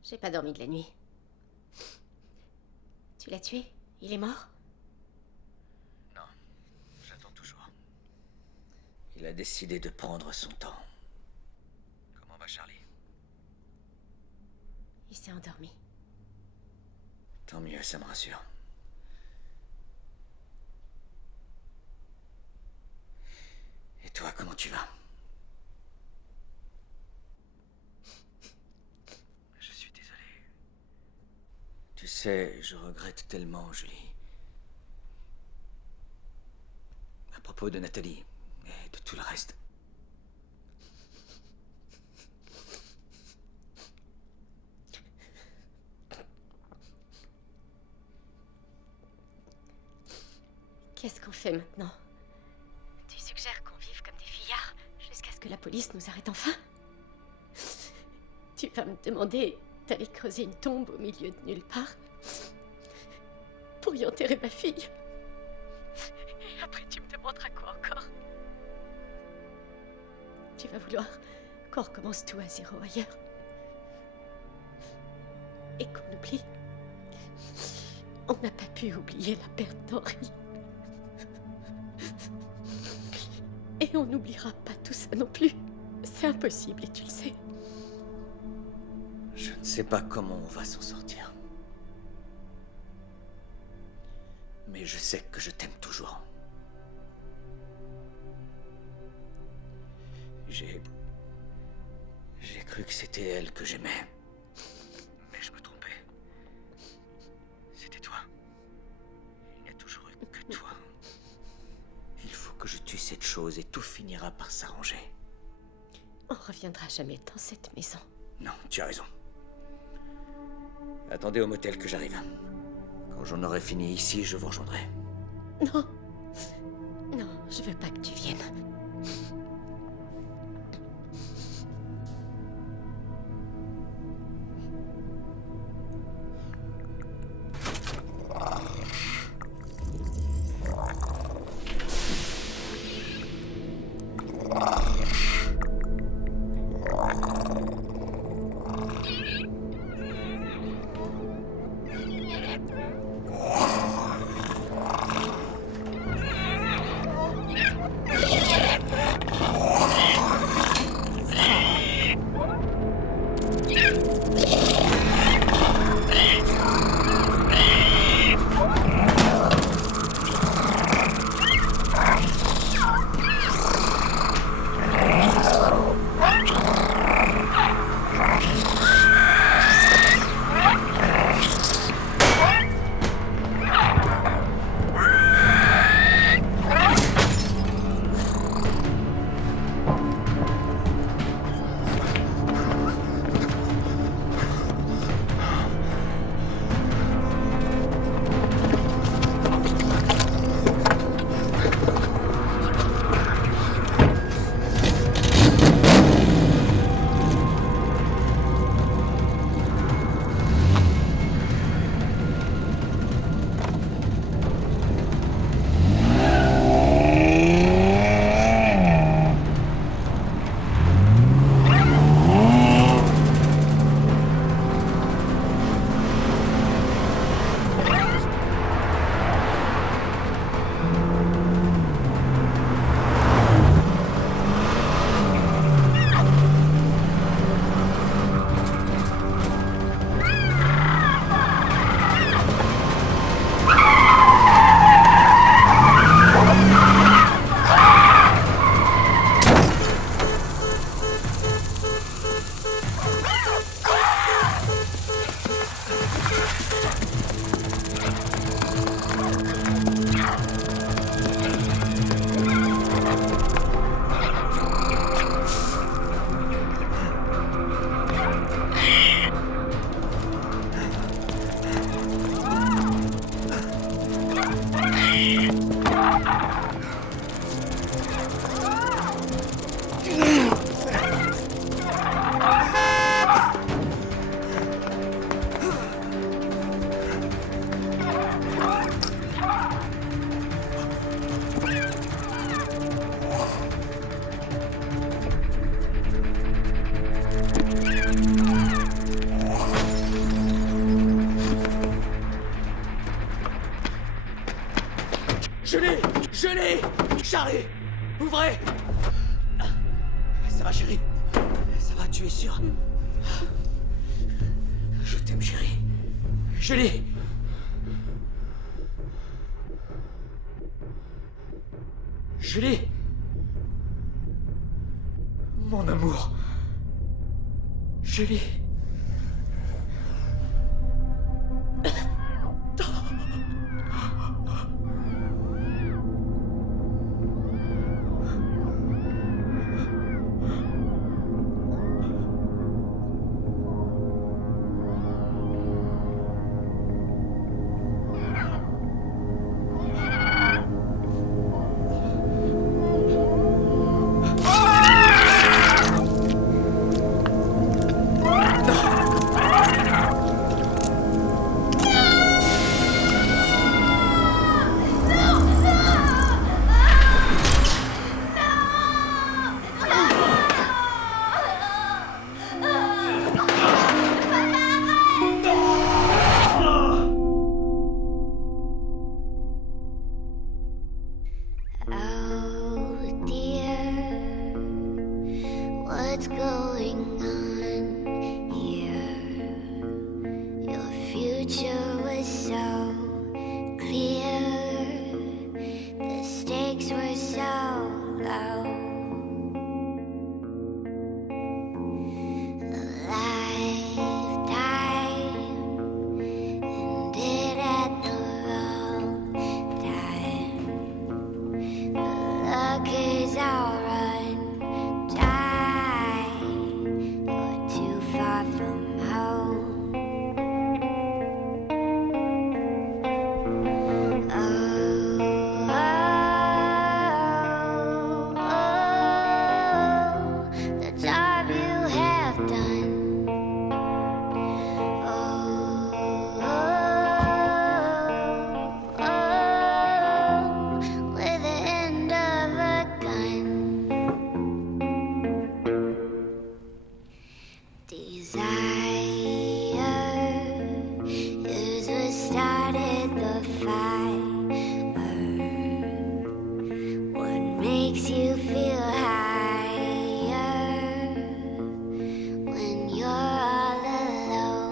J'ai pas dormi de la nuit. Tu l'as tué? Il est mort? Non, j'attends toujours. Il a décidé de prendre son temps. Comment va Charlie? Il s'est endormi. Tant mieux, ça me rassure. Et toi, comment tu vas? Je suis désolé. Tu sais, je regrette tellement, Julie. À propos de Nathalie et de tout le reste. Qu'est-ce qu'on fait maintenant? Tu suggères qu'on vive comme des fillards jusqu'à ce que la police nous arrête enfin? Tu vas me demander d'aller creuser une tombe au milieu de nulle part pour y enterrer ma fille? Et après tu me demanderas quoi encore? Tu vas vouloir qu'on recommence tout à zéro ailleurs et qu'on oublie. On n'a pas pu oublier la perte d'Henri. Et on n'oubliera pas tout ça non plus. C'est impossible et tu le sais. Je ne sais pas comment on va s'en sortir. Mais je sais que je t'aime toujours. J'ai cru que c'était elle que j'aimais. Mais je me trompais. C'était toi. Il n'y a toujours eu que toi. Il faut que je tue cette chose et tout finira par s'arranger. On reviendra jamais dans cette maison. Non, tu as raison. Attendez au motel que j'arrive. Quand j'en aurai fini ici, je vous rejoindrai. Non. Non, je veux pas que tu viennes. Je l'ai! Je l'ai! Charlie! Ouvrez! Ça va, chérie? Ça va, tu es sûre? Je t'aime, chérie. Je l'ai! Je l'ai! Mon amour! Je l'ai! What's going on here? Your future was so clear. The stakes were so low. A lifetime ended at the wrong time. The luck is all run dry. You're too far from home. Oh, the job you have done. With the end of a gun. Desire is what started the fire. What makes you feel higher when you're all alone?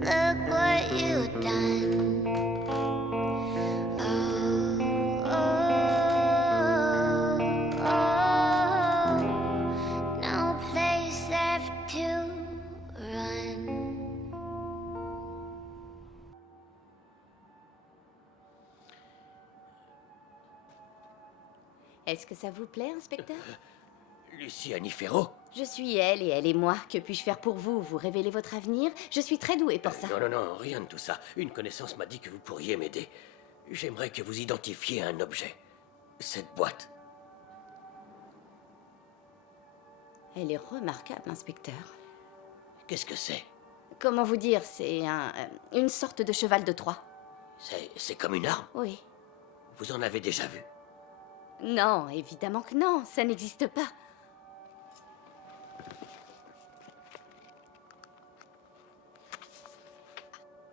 Look what you've done. No place left to run. Est-ce que ça vous plaît, inspecteur? Lucie Anifero? Je suis elle et elle est moi. Que puis-je faire pour vous? Vous révélez votre avenir? Je suis très douée pour ça. Non, rien de tout ça. Une connaissance m'a dit que vous pourriez m'aider. J'aimerais que vous identifiez un objet. Cette boîte. Elle est remarquable, inspecteur. Qu'est-ce que c'est? Comment vous dire? C'est une sorte de cheval de Troie. C'est comme une arme? Oui. Vous en avez déjà vu? Non, évidemment que non. Ça n'existe pas.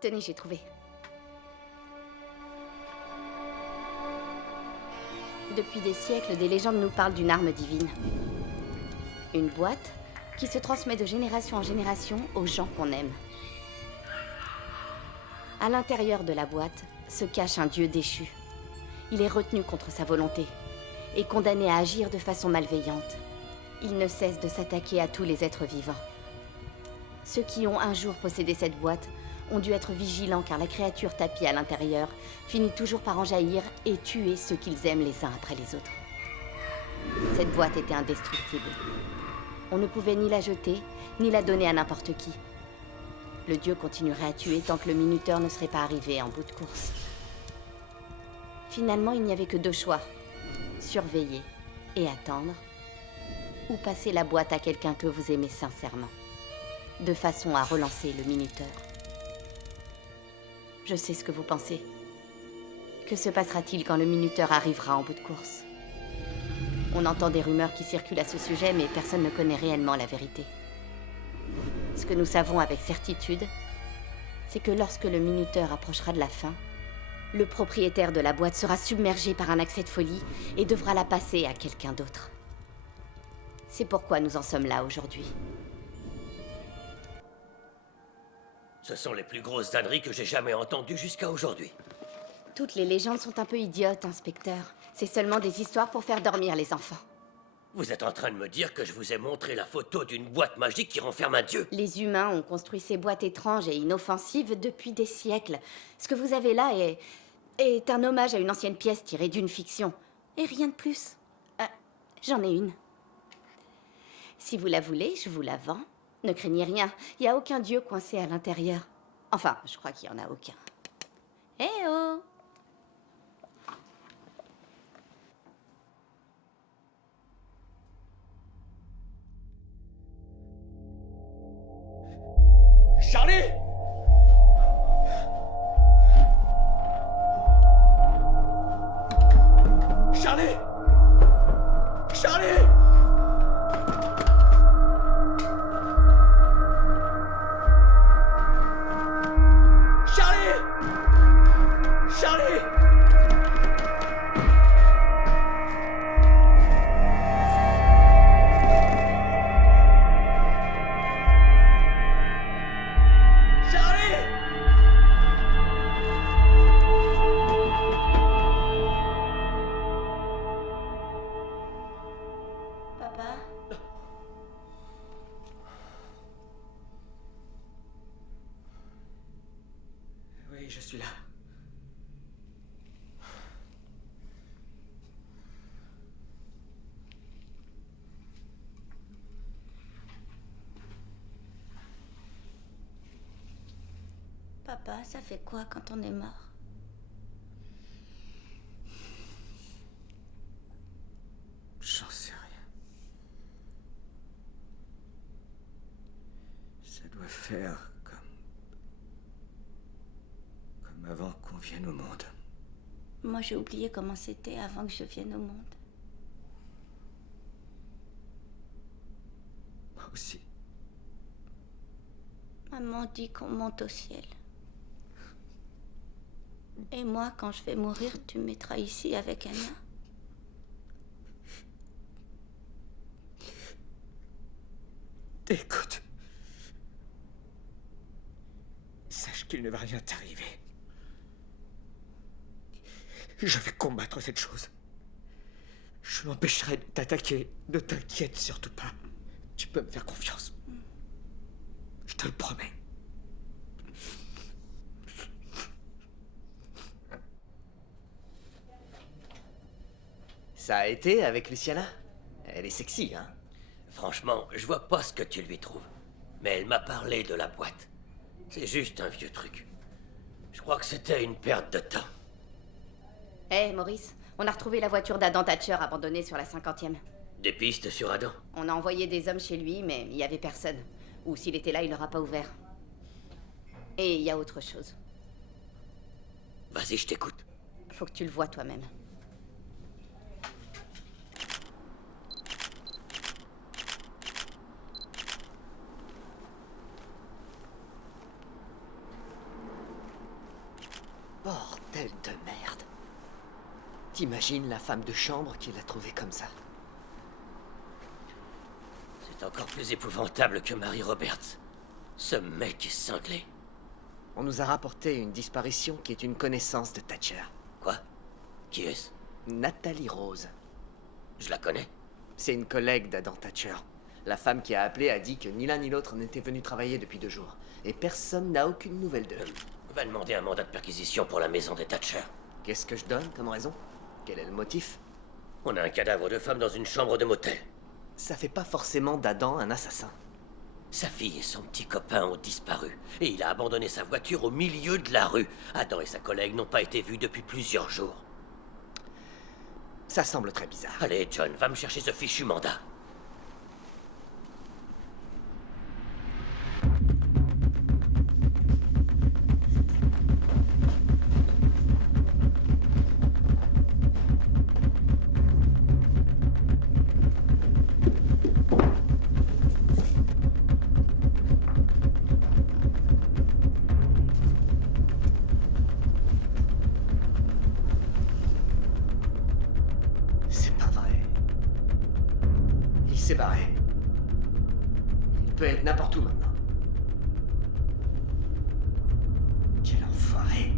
Tenez, j'ai trouvé. Depuis des siècles, des légendes nous parlent d'une arme divine. Une boîte qui se transmet de génération en génération aux gens qu'on aime. À l'intérieur de la boîte se cache un dieu déchu. Il est retenu contre sa volonté et condamné à agir de façon malveillante. Il ne cesse de s'attaquer à tous les êtres vivants. Ceux qui ont un jour possédé cette boîte ont dû être vigilants car la créature tapie à l'intérieur finit toujours par en jaillir et tuer ceux qu'ils aiment les uns après les autres. Cette boîte était indestructible. On ne pouvait ni la jeter, ni la donner à n'importe qui. Le dieu continuerait à tuer tant que le minuteur ne serait pas arrivé en bout de course. Finalement, il n'y avait que deux choix. Surveiller et attendre, ou passer la boîte à quelqu'un que vous aimez sincèrement, de façon à relancer le minuteur. Je sais ce que vous pensez. Que se passera-t-il quand le minuteur arrivera en bout de course? On entend des rumeurs qui circulent à ce sujet, mais personne ne connaît réellement la vérité. Ce que nous savons avec certitude, c'est que lorsque le minuteur approchera de la fin, le propriétaire de la boîte sera submergé par un accès de folie et devra la passer à quelqu'un d'autre. C'est pourquoi nous en sommes là aujourd'hui. Ce sont les plus grosses âneries que j'ai jamais entendues jusqu'à aujourd'hui. Toutes les légendes sont un peu idiotes, inspecteur. C'est seulement des histoires pour faire dormir les enfants. Vous êtes en train de me dire que je vous ai montré la photo d'une boîte magique qui renferme un dieu? Les humains ont construit ces boîtes étranges et inoffensives depuis des siècles. Ce que vous avez là est un hommage à une ancienne pièce tirée d'une fiction. Et rien de plus. J'en ai une. Si vous la voulez, je vous la vends. Ne craignez rien, il n'y a aucun dieu coincé à l'intérieur. Enfin, je crois qu'il n'y en a aucun. Eh oh! Charlie! Charlie! Charlie! Charlie! Charlie! Papa? Oui, je suis là. Papa, ça fait quoi quand on est mort? J'en sais rien. Ça doit faire comme avant qu'on vienne au monde. Moi, j'ai oublié comment c'était avant que je vienne au monde. Moi aussi. Maman dit qu'on monte au ciel. Et moi, quand je vais mourir, tu me mettras ici avec Anna. Écoute. Sache qu'il ne va rien t'arriver. Je vais combattre cette chose. Je m'empêcherai de t'attaquer. Ne t'inquiète surtout pas. Tu peux me faire confiance. Je te le promets. Ça a été avec Luciana? Elle est sexy, hein? Franchement, je vois pas ce que tu lui trouves. Mais elle m'a parlé de la boîte. C'est juste un vieux truc. Je crois que c'était une perte de temps. Hé, Maurice, on a retrouvé la voiture d'Adam Thatcher abandonnée sur la 50e. Des pistes sur Adam? On a envoyé des hommes chez lui, mais il n'y avait personne. Ou s'il était là, il n'aura pas ouvert. Et il y a autre chose. Vas-y, je t'écoute. Faut que tu le vois toi-même. Bordel de merde. T'imagines la femme de chambre qui l'a trouvé comme ça? C'est encore plus épouvantable que Mary Roberts. Ce mec est cinglé. On nous a rapporté une disparition qui est une connaissance de Thatcher. Quoi? Qui est-ce? Nathalie Rose. Je la connais. C'est une collègue d'Adam Thatcher. La femme qui a appelé a dit que ni l'un ni l'autre n'était venu travailler depuis 2 jours. Et personne n'a aucune nouvelle d'eux. Va demander un mandat de perquisition pour la maison des Thatcher. Qu'est-ce que je donne comme raison? Quel est le motif? On a un cadavre de femme dans une chambre de motel. Ça fait pas forcément d'Adam un assassin. Sa fille et son petit copain ont disparu. Et il a abandonné sa voiture au milieu de la rue. Adam et sa collègue n'ont pas été vus depuis plusieurs jours. Ça semble très bizarre. Allez, John, va me chercher ce fichu mandat. barré. Il peut être n'importe où maintenant. Quel enfoiré.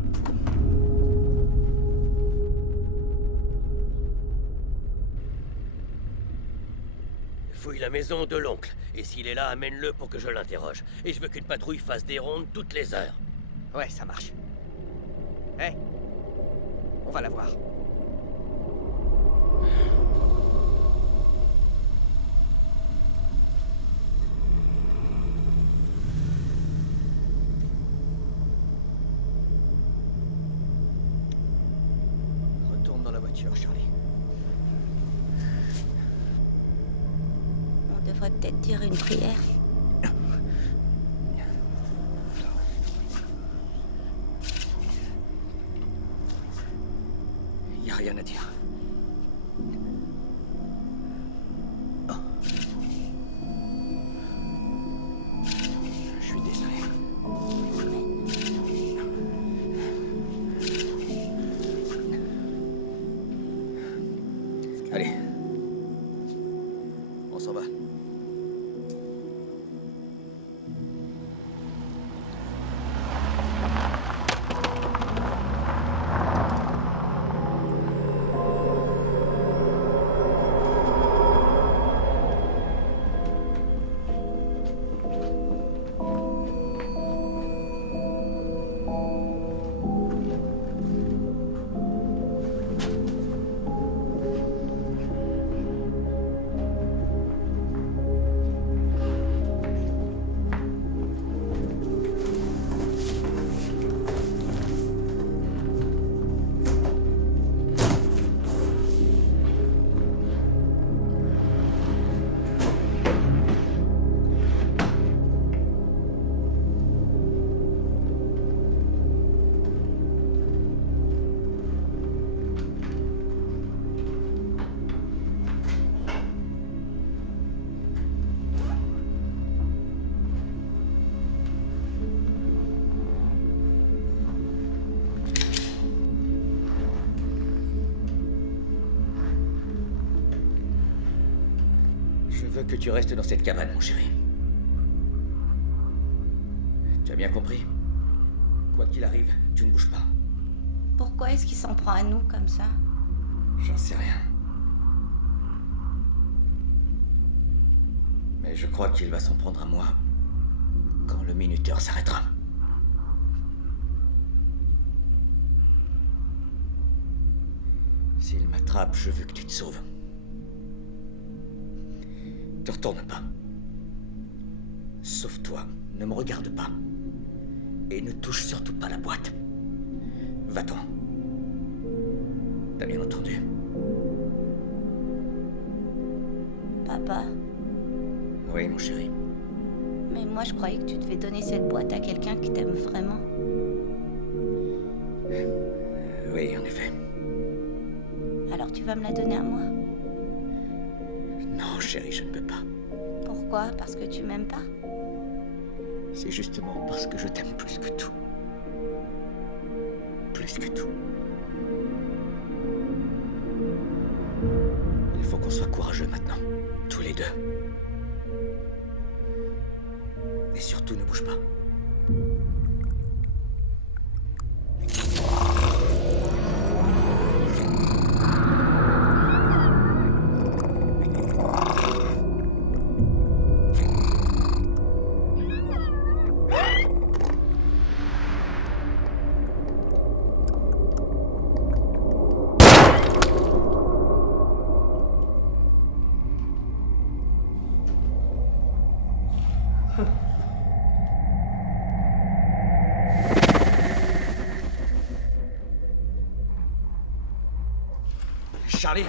Fouille la maison de l'oncle. Et s'il est là, amène-le pour que je l'interroge. Et je veux qu'une patrouille fasse des rondes toutes les heures. Ouais, ça marche. Hé, on va la voir. Retourne dans la voiture, Charlie. On devrait peut-être dire une prière. Y a rien à dire. Je suis désolé. Allez. On s'en va. Je veux que tu restes dans cette cabane, mon chéri. Tu as bien compris? Quoi qu'il arrive, tu ne bouges pas. Pourquoi est-ce qu'il s'en prend à nous comme ça? J'en sais rien. Mais je crois qu'il va s'en prendre à moi quand le minuteur s'arrêtera. S'il m'attrape, je veux que tu te sauves. Ne retourne pas. Sauve-toi, ne me regarde pas. Et ne touche surtout pas la boîte. Va-t'en. T'as bien entendu? Papa, Oui, mon chéri. mais moi je croyais que tu devais donner cette boîte à quelqu'un qui t'aime vraiment. Oui, en effet. Alors tu vas me la donner à moi? Non, chéri, je ne peux pas. Pourquoi? Parce que tu m'aimes pas? C'est justement parce que je t'aime plus que tout. Plus que tout. Il faut qu'on soit courageux maintenant. Tous les deux. Et surtout, ne bouge pas. Charlie!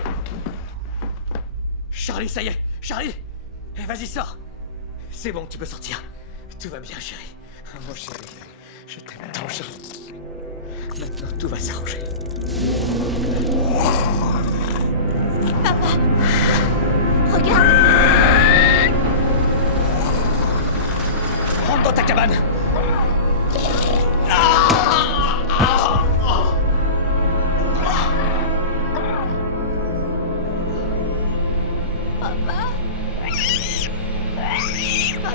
Charlie, ça y est! Charlie! Vas-y, sors! C'est bon, tu peux sortir. Tout va bien, chérie. Mon chéri, je t'aime tant, Charlie. Maintenant, tout va s'arranger. Papa! Regarde! Rentre dans ta cabane! Papa!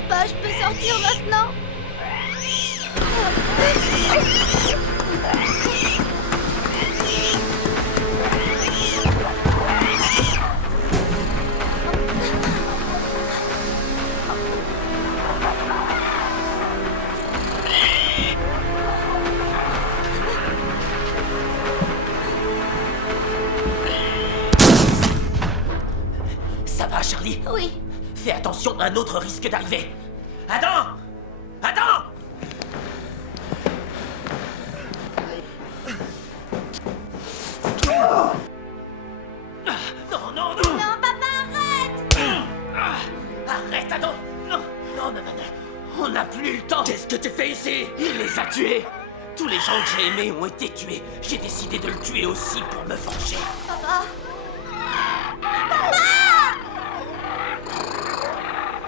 Papa, je peux sortir maintenant? Ça va, Charlie? Oui. Fais attention, un autre risque d'arriver. Adam! Adam! Non, non, non! Non, papa, arrête! Arrête, Adam! Non, non, non, non, on n'a plus le temps! Qu'est-ce que tu fais ici? Il les a tués! Tous les gens que j'ai aimés ont été tués. J'ai décidé de le tuer aussi pour me venger. Papa!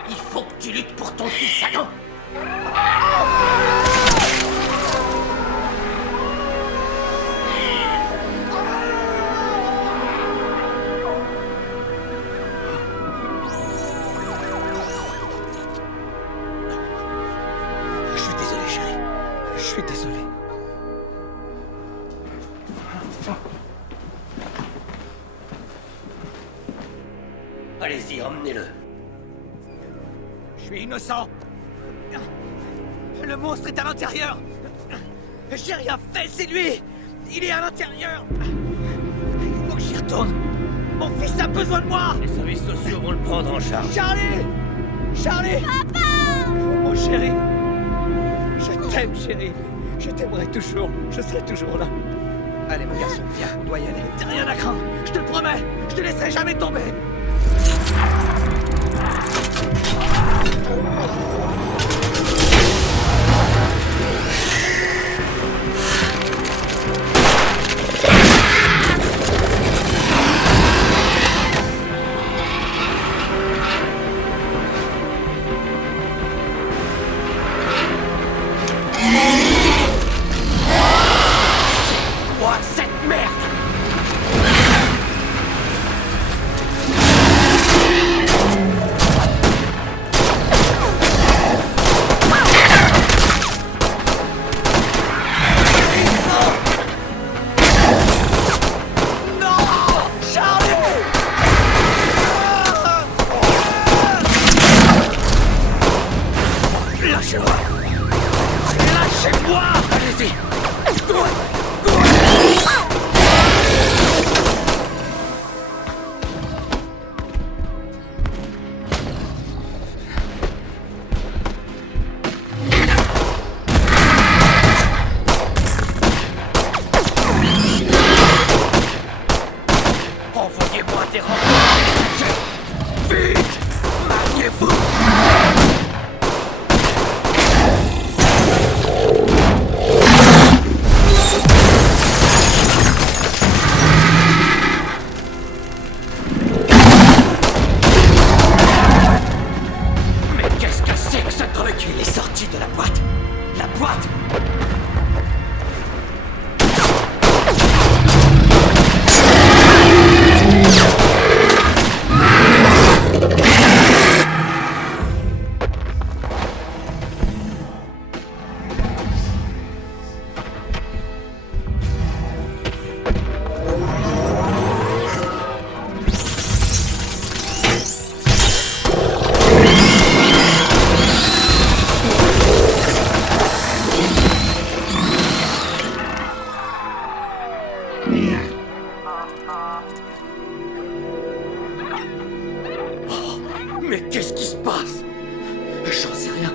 Il faut que tu luttes pour ton fils, Adam! Je suis désolé, chérie. Je suis désolé. Allez-y, emmenez-le. Je suis innocent. Le monstre est à l'intérieur. J'ai rien fait, c'est lui. Il est à l'intérieur. Il faut que j'y retourne. Mon fils a besoin de moi. Les services sociaux vont le prendre en charge. Charlie! Charlie! Papa! Mon chéri. Je t'aime, chéri. Je t'aimerai toujours. Je serai toujours là. Allez, mon garçon, viens, on doit y aller. T'as rien à craindre. Je te le promets. Je te laisserai jamais tomber. Quoi, cette merde? Lâchez-moi! Lâchez-moi! Allez-y! Envoyez-moi des renforts! Vite! Maniez-vous! Mais qu'est-ce que c'est que ce truc? Il est sorti de la boîte! La boîte! Mais qu'est-ce qui se passe? J'en sais rien.